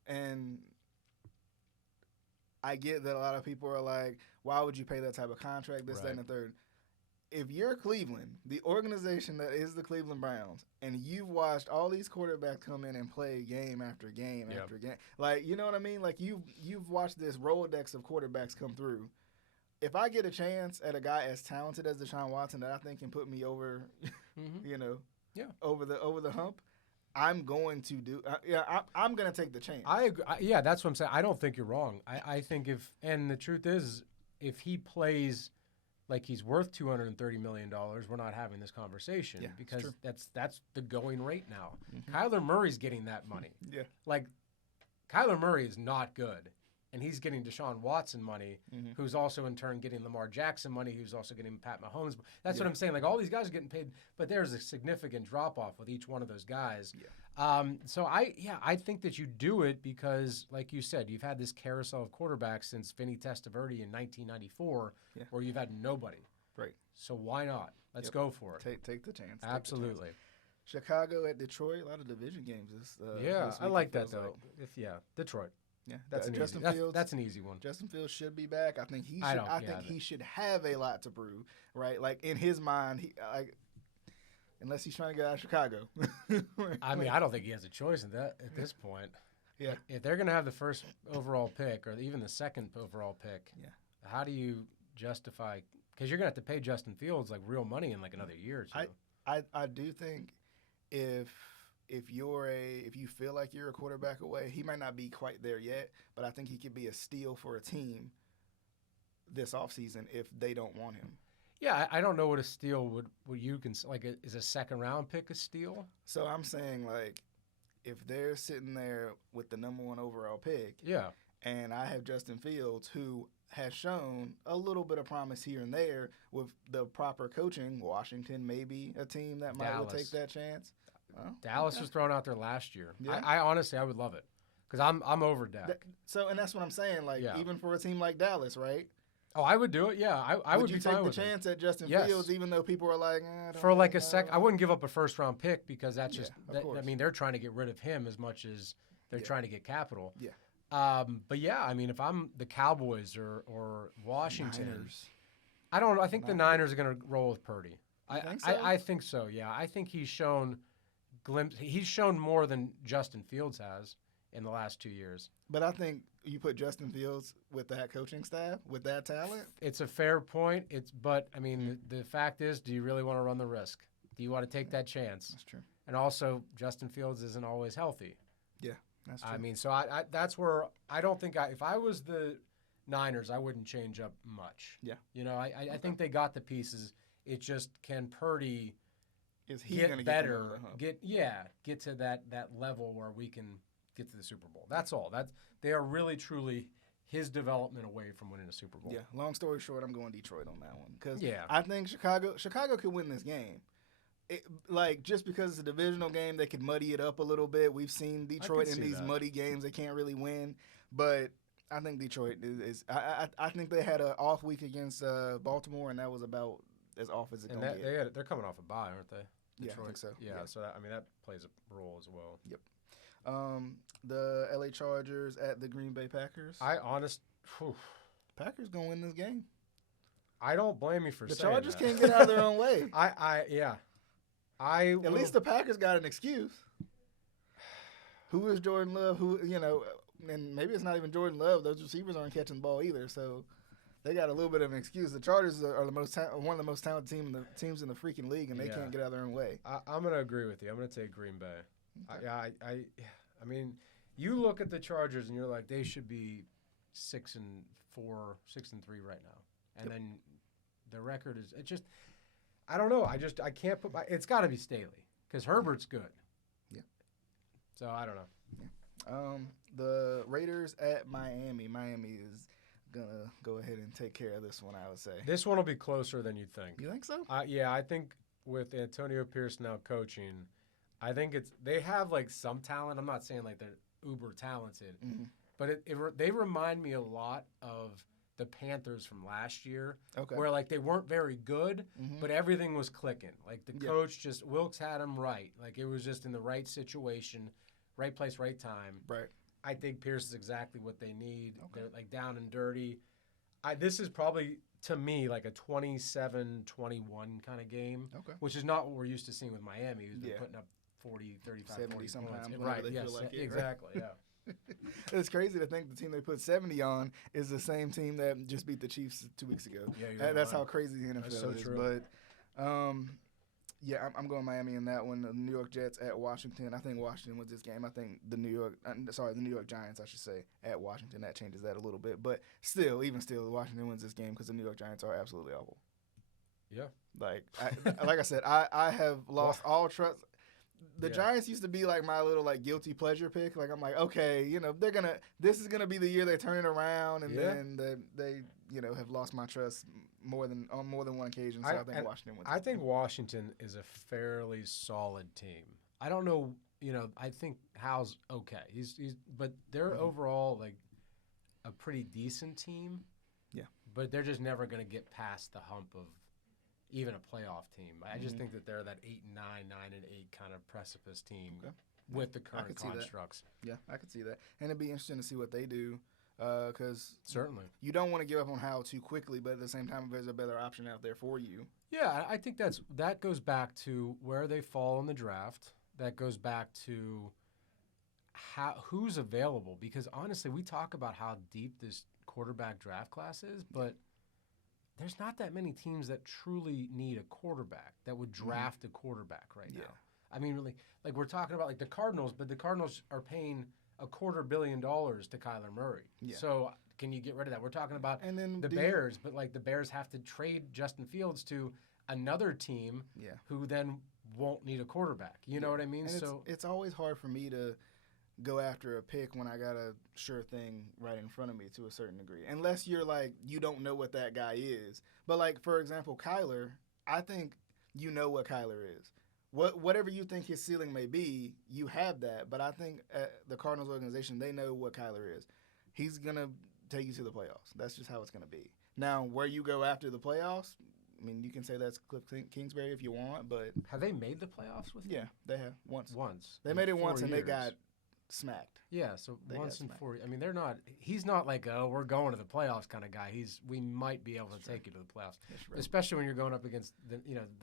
and I get that a lot of people are like, why would you pay that type of contract, this, that, and the third. If you're Cleveland, the organization that is the Cleveland Browns, and you've watched all these quarterbacks come in and play game after game after game, like, you know what I mean? Like, you've watched this Rolodex of quarterbacks come through. If I get a chance at a guy as talented as Deshaun Watson that I think can put me over, over the hump, I'm going to do. I'm going to take the chance. I agree. That's what I'm saying. I don't think you're wrong. I think and the truth is, if he plays like he's worth $230 million, we're not having this conversation because that's the going rate now. Mm-hmm. Kyler Murray's getting that money. Yeah. Like, Kyler Murray is not good, and he's getting Deshaun Watson money, who's also in turn getting Lamar Jackson money, who's also getting Pat Mahomes. That's what I'm saying. Like, all these guys are getting paid, but there's a significant drop-off with each one of those guys. Yeah. So I think that you do it because, like you said, you've had this carousel of quarterbacks since Vinny Testaverde in 1994, where you've had nobody. Right. So why not? Let's go for it. Take the chance. Absolutely. Chicago at Detroit, a lot of division games. This I like that though. Detroit. Yeah, that's an easy one. Justin Fields should be back. I think he should. I think he should have a lot to prove. Right, like in his mind, unless he's trying to get out of Chicago. I mean, I don't think he has a choice at this point. Yeah. If they're going to have the first overall pick or even the second overall pick, how do you justify? Because you're going to have to pay Justin Fields like real money in like another year or two. I do think if you feel like you're a quarterback away, he might not be quite there yet, but I think he could be a steal for a team this offseason if they don't want him. Yeah, I don't know what a steal would you can like. Is a second round pick a steal? So I'm saying like if they're sitting there with the number 1 overall pick, yeah, and I have Justin Fields who has shown a little bit of promise here and there with the proper coaching. Washington may be a team that might take that chance. Well, Dallas was thrown out there last year. Yeah. I honestly, I would love it because I'm over Dak. And that's what I'm saying. Like even for a team like Dallas, right? Oh, I would do it. Yeah, I would be fine with it. Would you take the chance at Justin Fields, even though people are like, for like a sec? I wouldn't give up a first round pick because that's just. I mean, they're trying to get rid of him as much as they're trying to get capital. Yeah. But yeah, I mean, if I'm the Cowboys or Washington, Niners. I don't know. I think the Niners are going to roll with Purdy. Think so? I think so. Yeah, I think he's shown He's shown more than Justin Fields has in the last 2 years. But I think you put Justin Fields with that coaching staff, with that talent. It's a fair point. But I mean, the fact is, do you really want to run the risk? Do you want to take that chance? That's true. And also, Justin Fields isn't always healthy. Yeah, that's true. I mean, so I that's where I don't think if I was the Niners, I wouldn't change up much. Yeah. You know, I think they got the pieces. It just can Purdy is he get better, get to that level where we can get to the Super Bowl. That's all. They are really truly his development away from winning a Super Bowl. Yeah. Long story short, I'm going Detroit on that one because I think Chicago could win this game. Just because it's a divisional game, they could muddy it up a little bit. We've seen Detroit in these muddy games; they can't really win. But I think Detroit is. I think they had an off week against Baltimore, and that was about as off as it can get. They're coming off a bye, aren't they? Detroit. Yeah, I think so. Yeah, so that plays a role as well. Yep. The LA Chargers at the Green Bay Packers. Packers gonna win this game. I don't blame you for saying that. The Chargers can't get out of their own way. At least the Packers got an excuse. Who is Jordan Love? And maybe it's not even Jordan Love. Those receivers aren't catching the ball either, so they got a little bit of an excuse. The Chargers are one of the most talented teams in the freaking league, and they can't get out of their own way. I'm going to agree with you. I'm going to take Green Bay. Okay. I mean, you look at the Chargers and you're like, they should be 6-4, 6-3 right now, and then the record is I don't know. I can't put it's got to be Staley because Herbert's good. Yeah. So I don't know. Yeah. The Raiders at Miami. Miami is gonna go ahead and take care of this one, I would say. This one will be closer than you think. You think so? Yeah, I think with Antonio Pierce now coaching, I think they have like some talent. I'm not saying like they're uber talented, but they remind me a lot of the Panthers from last year, where like they weren't very good, but everything was clicking. Like the coach Wilkes had him right. Like it was just in the right situation, right place, right time. Right. I think Pierce is exactly what they need. They're like down and dirty. This is probably, to me, like a 27-21 kind of game, which is not what we're used to seeing with Miami, who's been putting up 40, 35, 70 40 sometimes. Points. Right, yes, exactly, yeah. It's crazy to think the team they put 70 on is the same team that just beat the Chiefs 2 weeks ago. Yeah, that's how crazy the NFL is. So true. But, I'm going Miami in that one. The New York Jets at Washington. I think Washington wins this game. I think the New York Giants, I should say, at Washington. That changes that a little bit. But still, Washington wins this game because the New York Giants are absolutely awful. Yeah. Like I said, I have lost all trust. The Giants used to be like my little like guilty pleasure pick. Like I'm like, okay, this is gonna be the year they turn it around, and then they have lost my trust on more than one occasion. So I think Washington wins. I think Washington is a fairly solid team. I don't know, I think Hal's okay. But they're overall like a pretty decent team. Yeah. But they're just never gonna get past the hump of even a playoff team. I just think that they're that 8-9, 9-8 kind of precipice team with the current constructs. Yeah, I could see that. And it'd be interesting to see what they do because certainly you don't want to give up on Howell too quickly, but at the same time, there's a better option out there for you. Yeah, I think that goes back to where they fall in the draft. That goes back to who's available because honestly, we talk about how deep this quarterback draft class is, but there's not that many teams that truly need a quarterback that would draft a quarterback right now. I mean, really, like we're talking about like the Cardinals, but the Cardinals are paying $250 million to Kyler Murray. Yeah. So can you get rid of that? We're talking about the Bears, but like the Bears have to trade Justin Fields to another team who then won't need a quarterback. You know what I mean? And it's always hard for me to go after a pick when I got a sure thing right in front of me to a certain degree. Unless you're like, you don't know what that guy is. But like, for example, Kyler, I think you know what Kyler is. Whatever you think his ceiling may be, you have that. But I think the Cardinals organization, they know what Kyler is. He's going to take you to the playoffs. That's just how it's going to be. Now, where you go after the playoffs, I mean, you can say that's Cliff Kingsbury if you want, but... Have they made the playoffs with him? Yeah, they have. Once. They made it once, and they got smacked. Yeah, so once in 4 years. I mean, he's not like, oh, we're going to the playoffs kind of guy. We might be able to take you to the playoffs. Especially when you're going up against, the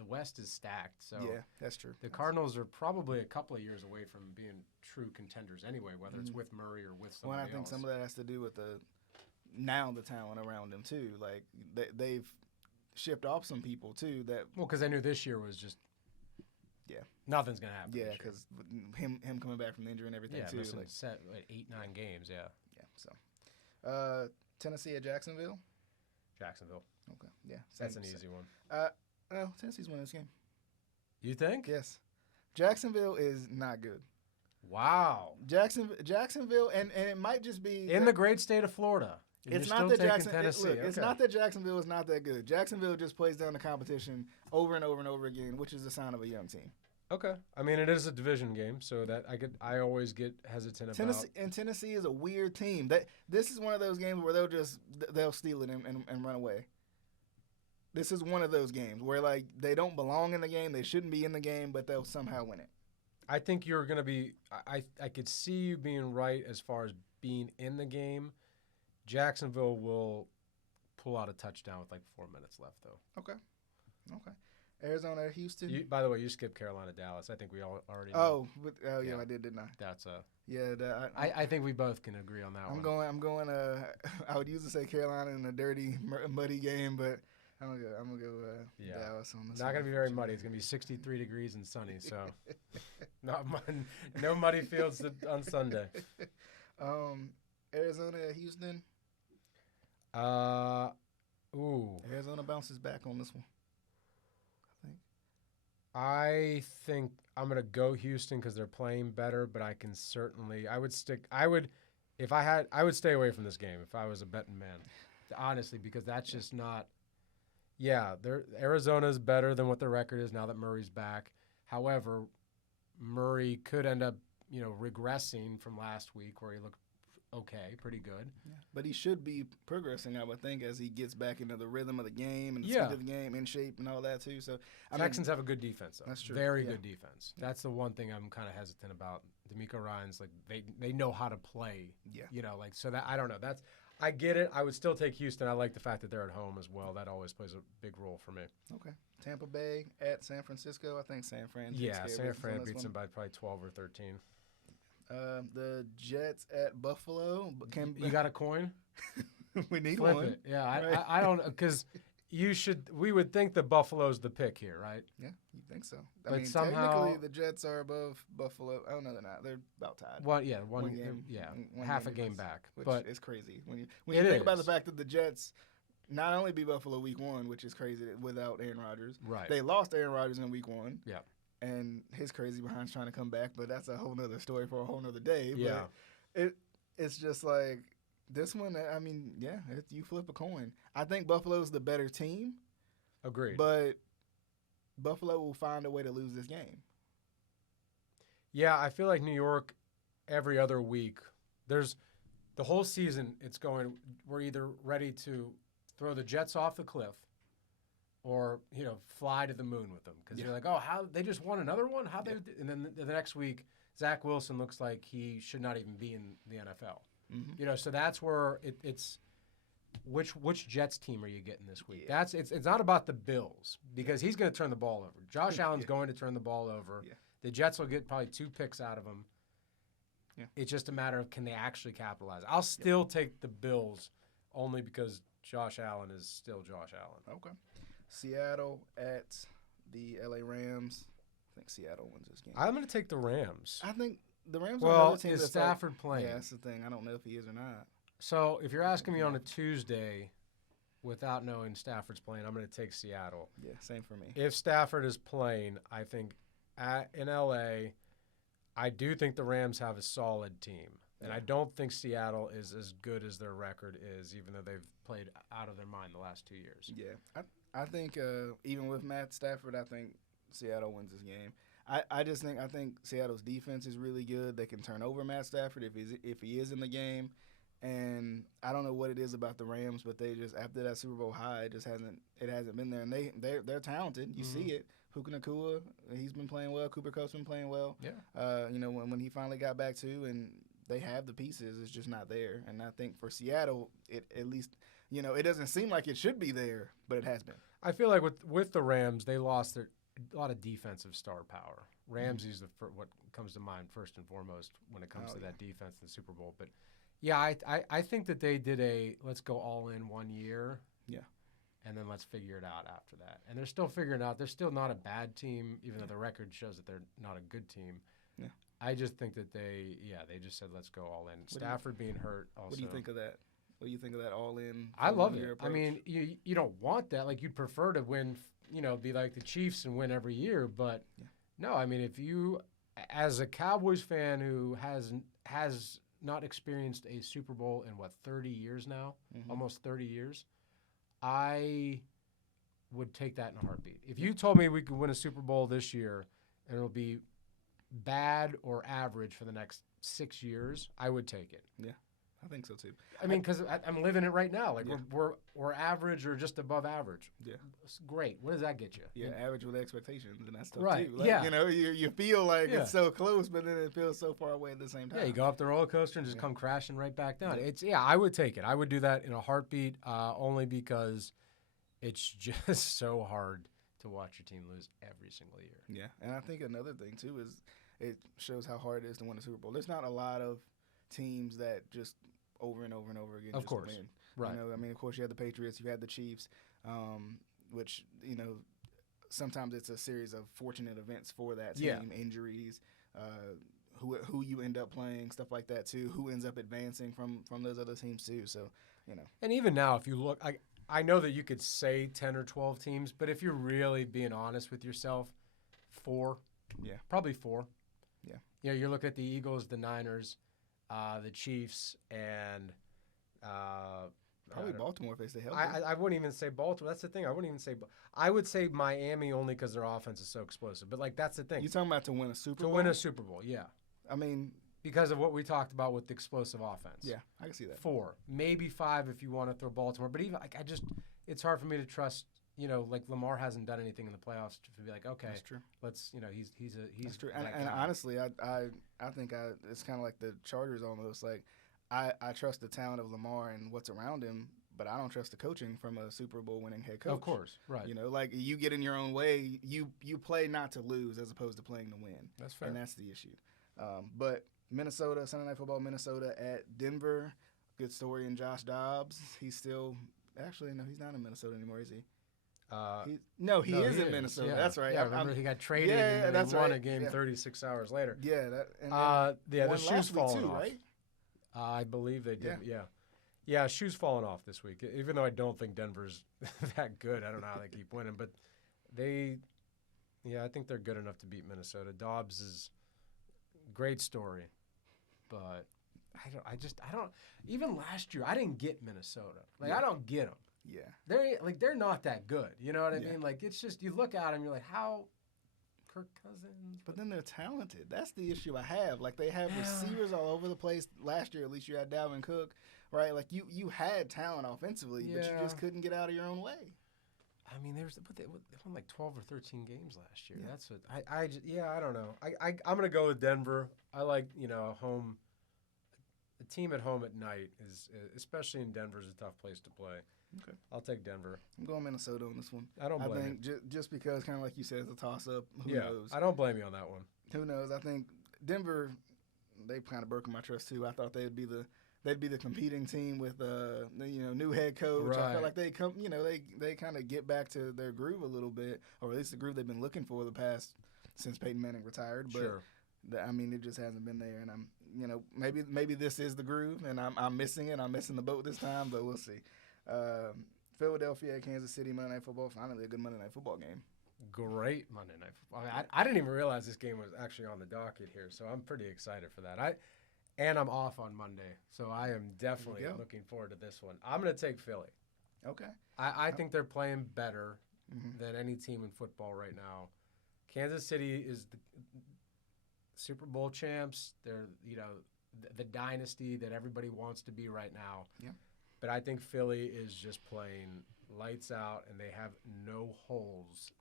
West is stacked. So yeah, that's true. The Cardinals are probably a couple of years away from being true contenders anyway, whether it's with Murray or with somebody else. Well, I think some of that has to do with the talent around them, too. Like, they've shipped off some people, too. Because they knew this year was just... Yeah, nothing's gonna happen. Yeah, because him coming back from the injury and everything too. Yeah, set 8-9 games. Yeah. So, Tennessee at Jacksonville. Jacksonville. Okay. Yeah, that's an easy one. No, Tennessee's winning this game. You think? Yes. Jacksonville is not good. Wow. Jacksonville, and it might just be in the great state of Florida. It's not that It's not that Jacksonville is not that good. Jacksonville just plays down the competition over and over and over again, which is a sign of a young team. Okay, I mean it is a division game, so that I always get hesitant about. Tennessee is a weird team. This is one of those games where they'll steal it and run away. This is one of those games where like they don't belong in the game, they shouldn't be in the game, but they'll somehow win it. I think you're going to be. I could see you being right as far as being in the game. Jacksonville will pull out a touchdown with like 4 minutes left, though. Okay. Arizona at Houston. By the way, you skipped Carolina, Dallas. I think we all already know. Yeah, I did, didn't I? That's a... Yeah. I think we both can agree on that one. I'm going, I would usually say Carolina in a dirty, muddy game, but I'm going to go Dallas on this. It's not going to be very muddy. It's going to be 63 degrees and sunny, so no muddy fields on Sunday. Arizona at Houston. Arizona bounces back on this one. I think I'm going to go Houston because they're playing better, but I would stay away from this game if I was a betting man, honestly, because that's just not. Yeah, Arizona's better than what their record is now that Murray's back. However, Murray could end up, regressing from last week where he looked pretty good. Yeah. But he should be progressing, I would think, as he gets back into the rhythm of the game and the speed of the game, in shape and all that too. So Texans have a good defense, though. That's true. Very good defense. That's the one thing I'm kind of hesitant about. D'Amico Ryan's like they know how to play. Yeah. So that I don't know. I get it. I would still take Houston. I like the fact that they're at home as well. That always plays a big role for me. Okay. Tampa Bay at San Francisco. I think San Fran. San Fran beats them by probably 12 or 13. The Jets at Buffalo. You got a coin? We need Flip one. It. Yeah, right. I don't, because we would think that Buffalo's the pick here, right? Yeah, you think so. But somehow, technically the Jets are above Buffalo. Oh, no, they're not. They're about tied. One game. Yeah, half a game back. Which is crazy. When you think about the fact that the Jets not only beat Buffalo week 1, which is crazy without Aaron Rodgers. Right. They lost Aaron Rodgers in week 1. Yeah. And his crazy behind's trying to come back, but that's a whole nother story for a whole nother day. Yeah. But it's just like this one, I mean, you flip a coin. I think Buffalo's the better team. Agreed. But Buffalo will find a way to lose this game. Yeah, I feel like New York every other week, there's the whole season we're either ready to throw the Jets off the cliff or fly to the moon with them because you're like, oh, how they just won another one? And then the next week, Zach Wilson looks like he should not even be in the NFL. Mm-hmm. So that's where it's which Jets team are you getting this week? Yeah. It's not about the Bills because he's going to turn the ball over. Josh Allen's going to turn the ball over. Yeah. The Jets will get probably 2 picks out of him. Yeah. It's just a matter of can they actually capitalize. I'll still take the Bills only because Josh Allen is still Josh Allen. Okay. Seattle at the LA Rams. I think Seattle wins this game. I'm going to take the Rams. I think the Rams are another team is that's Stafford playing? Yeah, that's the thing. I don't know if he is or not. So if you're asking me on a Tuesday without knowing Stafford's playing, I'm going to take Seattle. Yeah, same for me. If Stafford is playing, I think in LA, I do think the Rams have a solid team. And I don't think Seattle is as good as their record is, even though they've played out of their mind the last 2 years. Yeah. I think even with Matt Stafford, I think Seattle wins this game. I think Seattle's defense is really good. They can turn over Matt Stafford if he is in the game. And I don't know what it is about the Rams, but they just, after that Super Bowl high, it hasn't been there. And they're talented. You see it. Puka Nacua, he's been playing well. Cooper Kupp's been playing well. Yeah. When he finally got back to, and they have the pieces, it's just not there. And I think for Seattle, it at least, it doesn't seem like it should be there, but it has been. I feel like with the Rams, they lost a lot of defensive star power. Ramsey's what comes to mind first and foremost when it comes to that defense in the Super Bowl. But yeah, I think that they did let's go all in 1 year. Yeah. And then let's figure it out after that. And they're still figuring it out. They're still not a bad team, even though the record shows that they're not a good team. Yeah. I just think that they just said let's go all in. Stafford being hurt also. What do you think of that? What do you think of that all in? I love it. Approach? I mean, you don't want that. Like, you'd prefer to win, be like the Chiefs and win every year. But no, I mean, if you, as a Cowboys fan who has not experienced a Super Bowl in 30 years now, almost 30 years, I would take that in a heartbeat. If you told me we could win a Super Bowl this year and it'll be bad or average for the next 6 years, I would take it. Yeah, I think so too. I mean, because I'm living it right now. Like, we're average or just above average. Yeah, it's great. What does that get you? Yeah, average with expectations, and that's tough right. too. Like, you feel like it's so close, but then it feels so far away at the same time. Yeah, you go up the roller coaster and just come crashing right back down. I would take it. I would do that in a heartbeat, only because it's just so hard to watch your team lose every single year. Yeah, and I think another thing too is it shows how hard it is to win a Super Bowl. There's not a lot of teams that just over and over and over again just win. Right. I mean, of course, you had the Patriots, you had the Chiefs, which, sometimes it's a series of fortunate events for that team, injuries, who you end up playing, stuff like that too, who ends up advancing from those other teams too. So, And even now, if you look, I know that you could say 10 or 12 teams, but if you're really being honest with yourself, 4. Yeah. Probably 4. Yeah. You're looking at the Eagles, the Niners, the Chiefs, and probably Baltimore if they stay healthy. I wouldn't even say Baltimore. That's the thing. I would say Miami only because their offense is so explosive. But that's the thing. You're talking about to win a Super Bowl? To win a Super Bowl, yeah. I mean, because of what we talked about with the explosive offense. Yeah, I can see that. 4, maybe 5 if you want to throw Baltimore. But even it's hard for me to trust. Lamar hasn't done anything in the playoffs to be like, okay, that's true. Let's, he's that's true. And honestly, I think it's kind of like the Chargers almost. Like, I trust the talent of Lamar and what's around him, but I don't trust the coaching from a Super Bowl winning head coach. Of course, right. Like, you get in your own way, you play not to lose as opposed to playing to win. That's fair. And that's the issue. But Minnesota, Sunday Night Football, Minnesota at Denver. Good story in Josh Dobbs. He's still – actually, no, he's not in Minnesota anymore, is he? He is in Minnesota. Yeah. That's right. Yeah, remember he got traded and then he won a game 36 hours later. Yeah. The shoes falling off. Right? I believe they did. Yeah, shoes falling off this week. Even though I don't think Denver's that good. I don't know how they keep winning. But I think they're good enough to beat Minnesota. Dobbs is great story. But I don't. Even last year, I didn't get Minnesota. I don't get them. Yeah. They're not that good. You know what I mean? It's just, you look at them, you're like, how Kirk Cousins? But then they're talented. That's the issue I have. They have receivers all over the place. Last year, at least, you had Dalvin Cook, right? You had talent offensively, but you just couldn't get out of your own way. I mean, they won 12 or 13 games last year. Yeah. That's what I don't know. I'm gonna go with Denver. I like home. The team at home at night is, especially in Denver, is a tough place to play. Okay. I'll take Denver. I'm going Minnesota on this one. I don't blame you. I think just because, kind of like you said, it's a toss-up. Who knows? I don't blame you on that one. Who knows? I think Denver, they kind of broken my trust too. I thought they'd they'd be the competing team with new head coach. Right. I feel like they come, they kind of get back to their groove a little bit, or at least the groove they've been looking for the past since Peyton Manning retired. But sure. It just hasn't been there, and I'm, maybe this is the groove, and I'm missing it. I'm missing the boat this time, but we'll see. Philadelphia, Kansas City, Monday Night Football. Finally, a good Monday Night Football game. Great Monday Night Football. I didn't even realize this game was actually on the docket here, so I'm pretty excited for that. And I'm off on Monday, so I am definitely looking forward to this one. I'm going to take Philly. Okay. I think they're playing better than any team in football right now. Kansas City is the Super Bowl champs. They're, the dynasty that everybody wants to be right now. Yeah. But I think Philly is just playing lights out, and they have no holes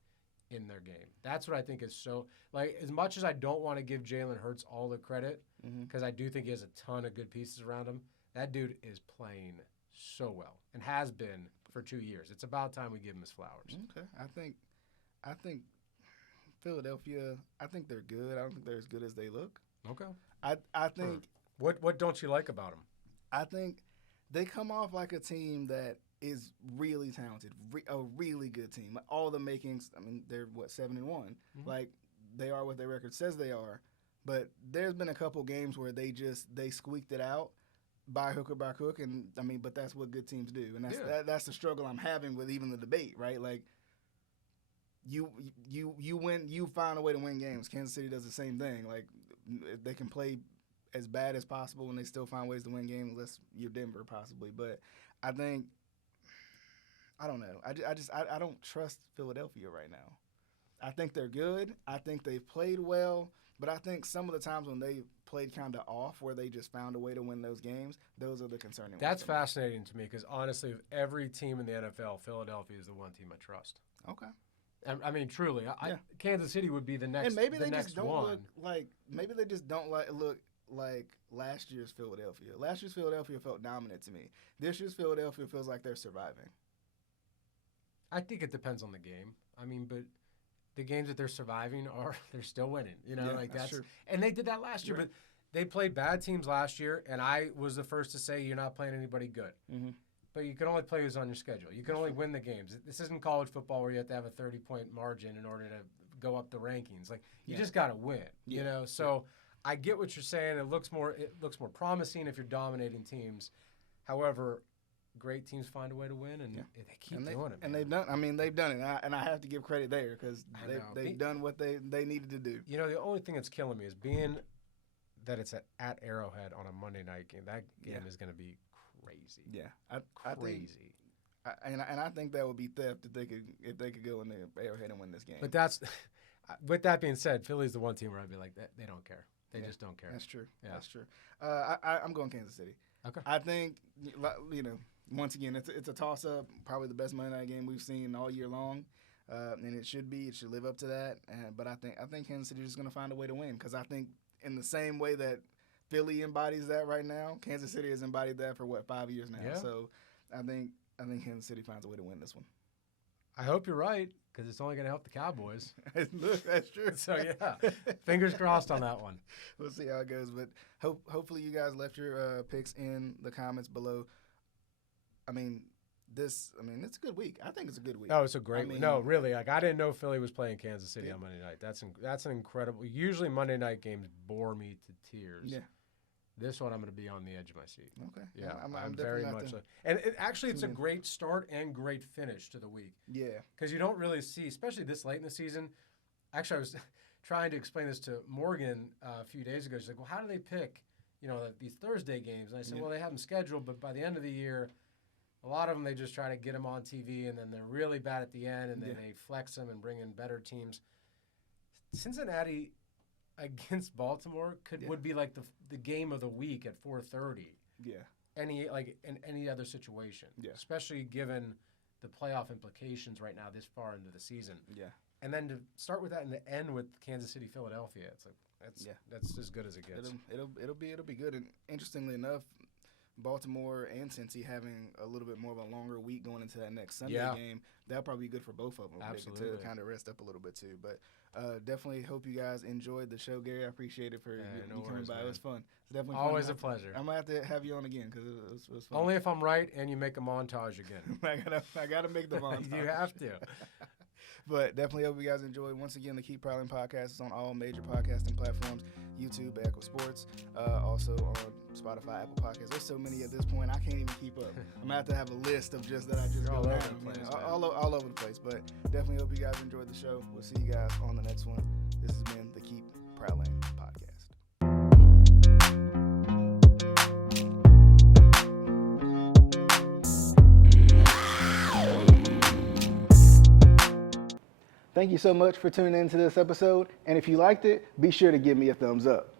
in their game. That's what I think is so, as much as I don't want to give Jalen Hurts all the credit, because I do think he has a ton of good pieces around him, that dude is playing so well and has been for 2 years. It's about time we give him his flowers. Okay. I think Philadelphia, I think they're good. I don't think they're as good as they look. Okay. I think. What don't you like about them? I think they come off like a team that is really talented, a really good team. Like, all the makings. I mean, they're 7-1. Like, they are what their record says they are. But there's been a couple games where they squeaked it out by hook or by crook, and but that's what good teams do, and that's the struggle I'm having with even the debate, right? Like, you win, you find a way to win games. Kansas City does the same thing. Like, they can play as bad as possible and they still find ways to win games, unless you're Denver possibly. But I think, I don't know. I don't trust Philadelphia right now. I think they're good. I think they've played well. But I think some of the times when they played kind of off, where they just found a way to win those games, those are the concerning ones. That's fascinating to me, because honestly, of every team in the NFL, Philadelphia is the one team I trust. Okay. I mean, truly, Kansas City would be the next. And maybe they just don't look like. Maybe they just don't look like last year's Philadelphia. Last year's Philadelphia felt dominant to me. This year's Philadelphia feels like they're surviving. I think it depends on the game. But the games that they're surviving they're still winning. That's true. And they did that last year, but they played bad teams last year, and I was the first to say you're not playing anybody good. Mm-hmm. But you can only play who's on your schedule. You can only win the games. This isn't college football where you have to have a 30-point margin in order to go up the rankings. Like, you just got to win. So I get what you're saying. It looks more promising if you're dominating teams. However, great teams find a way to win, and they keep doing it. And they've done it. And I have to give credit there, because they've done what they needed to do. The only thing that's killing me is being that it's at Arrowhead on a Monday night game. That game is going to be crazy. Yeah, crazy. I think that would be theft if they could go in the Arrowhead and win this game. But with that being said, Philly's the one team where I'd be like, they don't care. They just don't care. That's true. Yeah. That's true. I'm going Kansas City. Okay. I think, once again, it's a toss-up. Probably the best Monday night game we've seen all year long, and it should live up to that. But I think Kansas City is just going to find a way to win, because I think in the same way that Philly embodies that right now, Kansas City has embodied that for 5 years now. Yeah. So I think Kansas City finds a way to win this one. I hope you're right, because it's only going to help the Cowboys. That's true. So, fingers crossed on that one. We'll see how it goes. But hopefully you guys left your picks in the comments below. It's a good week. I think it's a good week. Oh, it's a great week. No, really. I didn't know Philly was playing Kansas City on Monday night. That's an incredible. Usually Monday night games bore me to tears. Yeah. This one, I'm going to be on the edge of my seat. Okay. Yeah, I'm very much. And it's a great start and great finish to the week. Yeah. Because you don't really see, especially this late in the season. Actually, I was trying to explain this to Morgan a few days ago. She's like, well, how do they pick, these Thursday games? And I said, well, they have them scheduled, but by the end of the year, a lot of them, they just try to get them on TV, and then they're really bad at the end, and then they flex them and bring in better teams. Cincinnati against Baltimore would be like the game of the week at 4:30. Yeah. In any other situation. Yeah. Especially given the playoff implications right now this far into the season. Yeah. And then to start with that and to end with Kansas City, Philadelphia, it's like that's as good as it gets. It'll be good. And interestingly enough, Baltimore and Cincy having a little bit more of a longer week going into that next Sunday game, that'll probably be good for both of them. Absolutely. They get to kind of rest up a little bit too. But definitely hope you guys enjoyed the show, Gary. I appreciate it for you coming by. Man. It was fun. It's definitely always a pleasure. I'm going to have to have you on again because it was fun. Only if I'm right and you make a montage again. I gotta make the montage. You have to. But definitely hope you guys enjoyed. Once again, the Keep Prowling podcast is on all major podcasting platforms, YouTube, Echo Sports, also on Spotify, Apple Podcasts. There's so many at this point, I can't even keep up. I'm going to have a list of just that I just go down. All over the place. But definitely hope you guys enjoyed the show. We'll see you guys on the next one. This has been the Keep Prowling podcast. Thank you so much for tuning into this episode, and if you liked it, be sure to give me a thumbs up.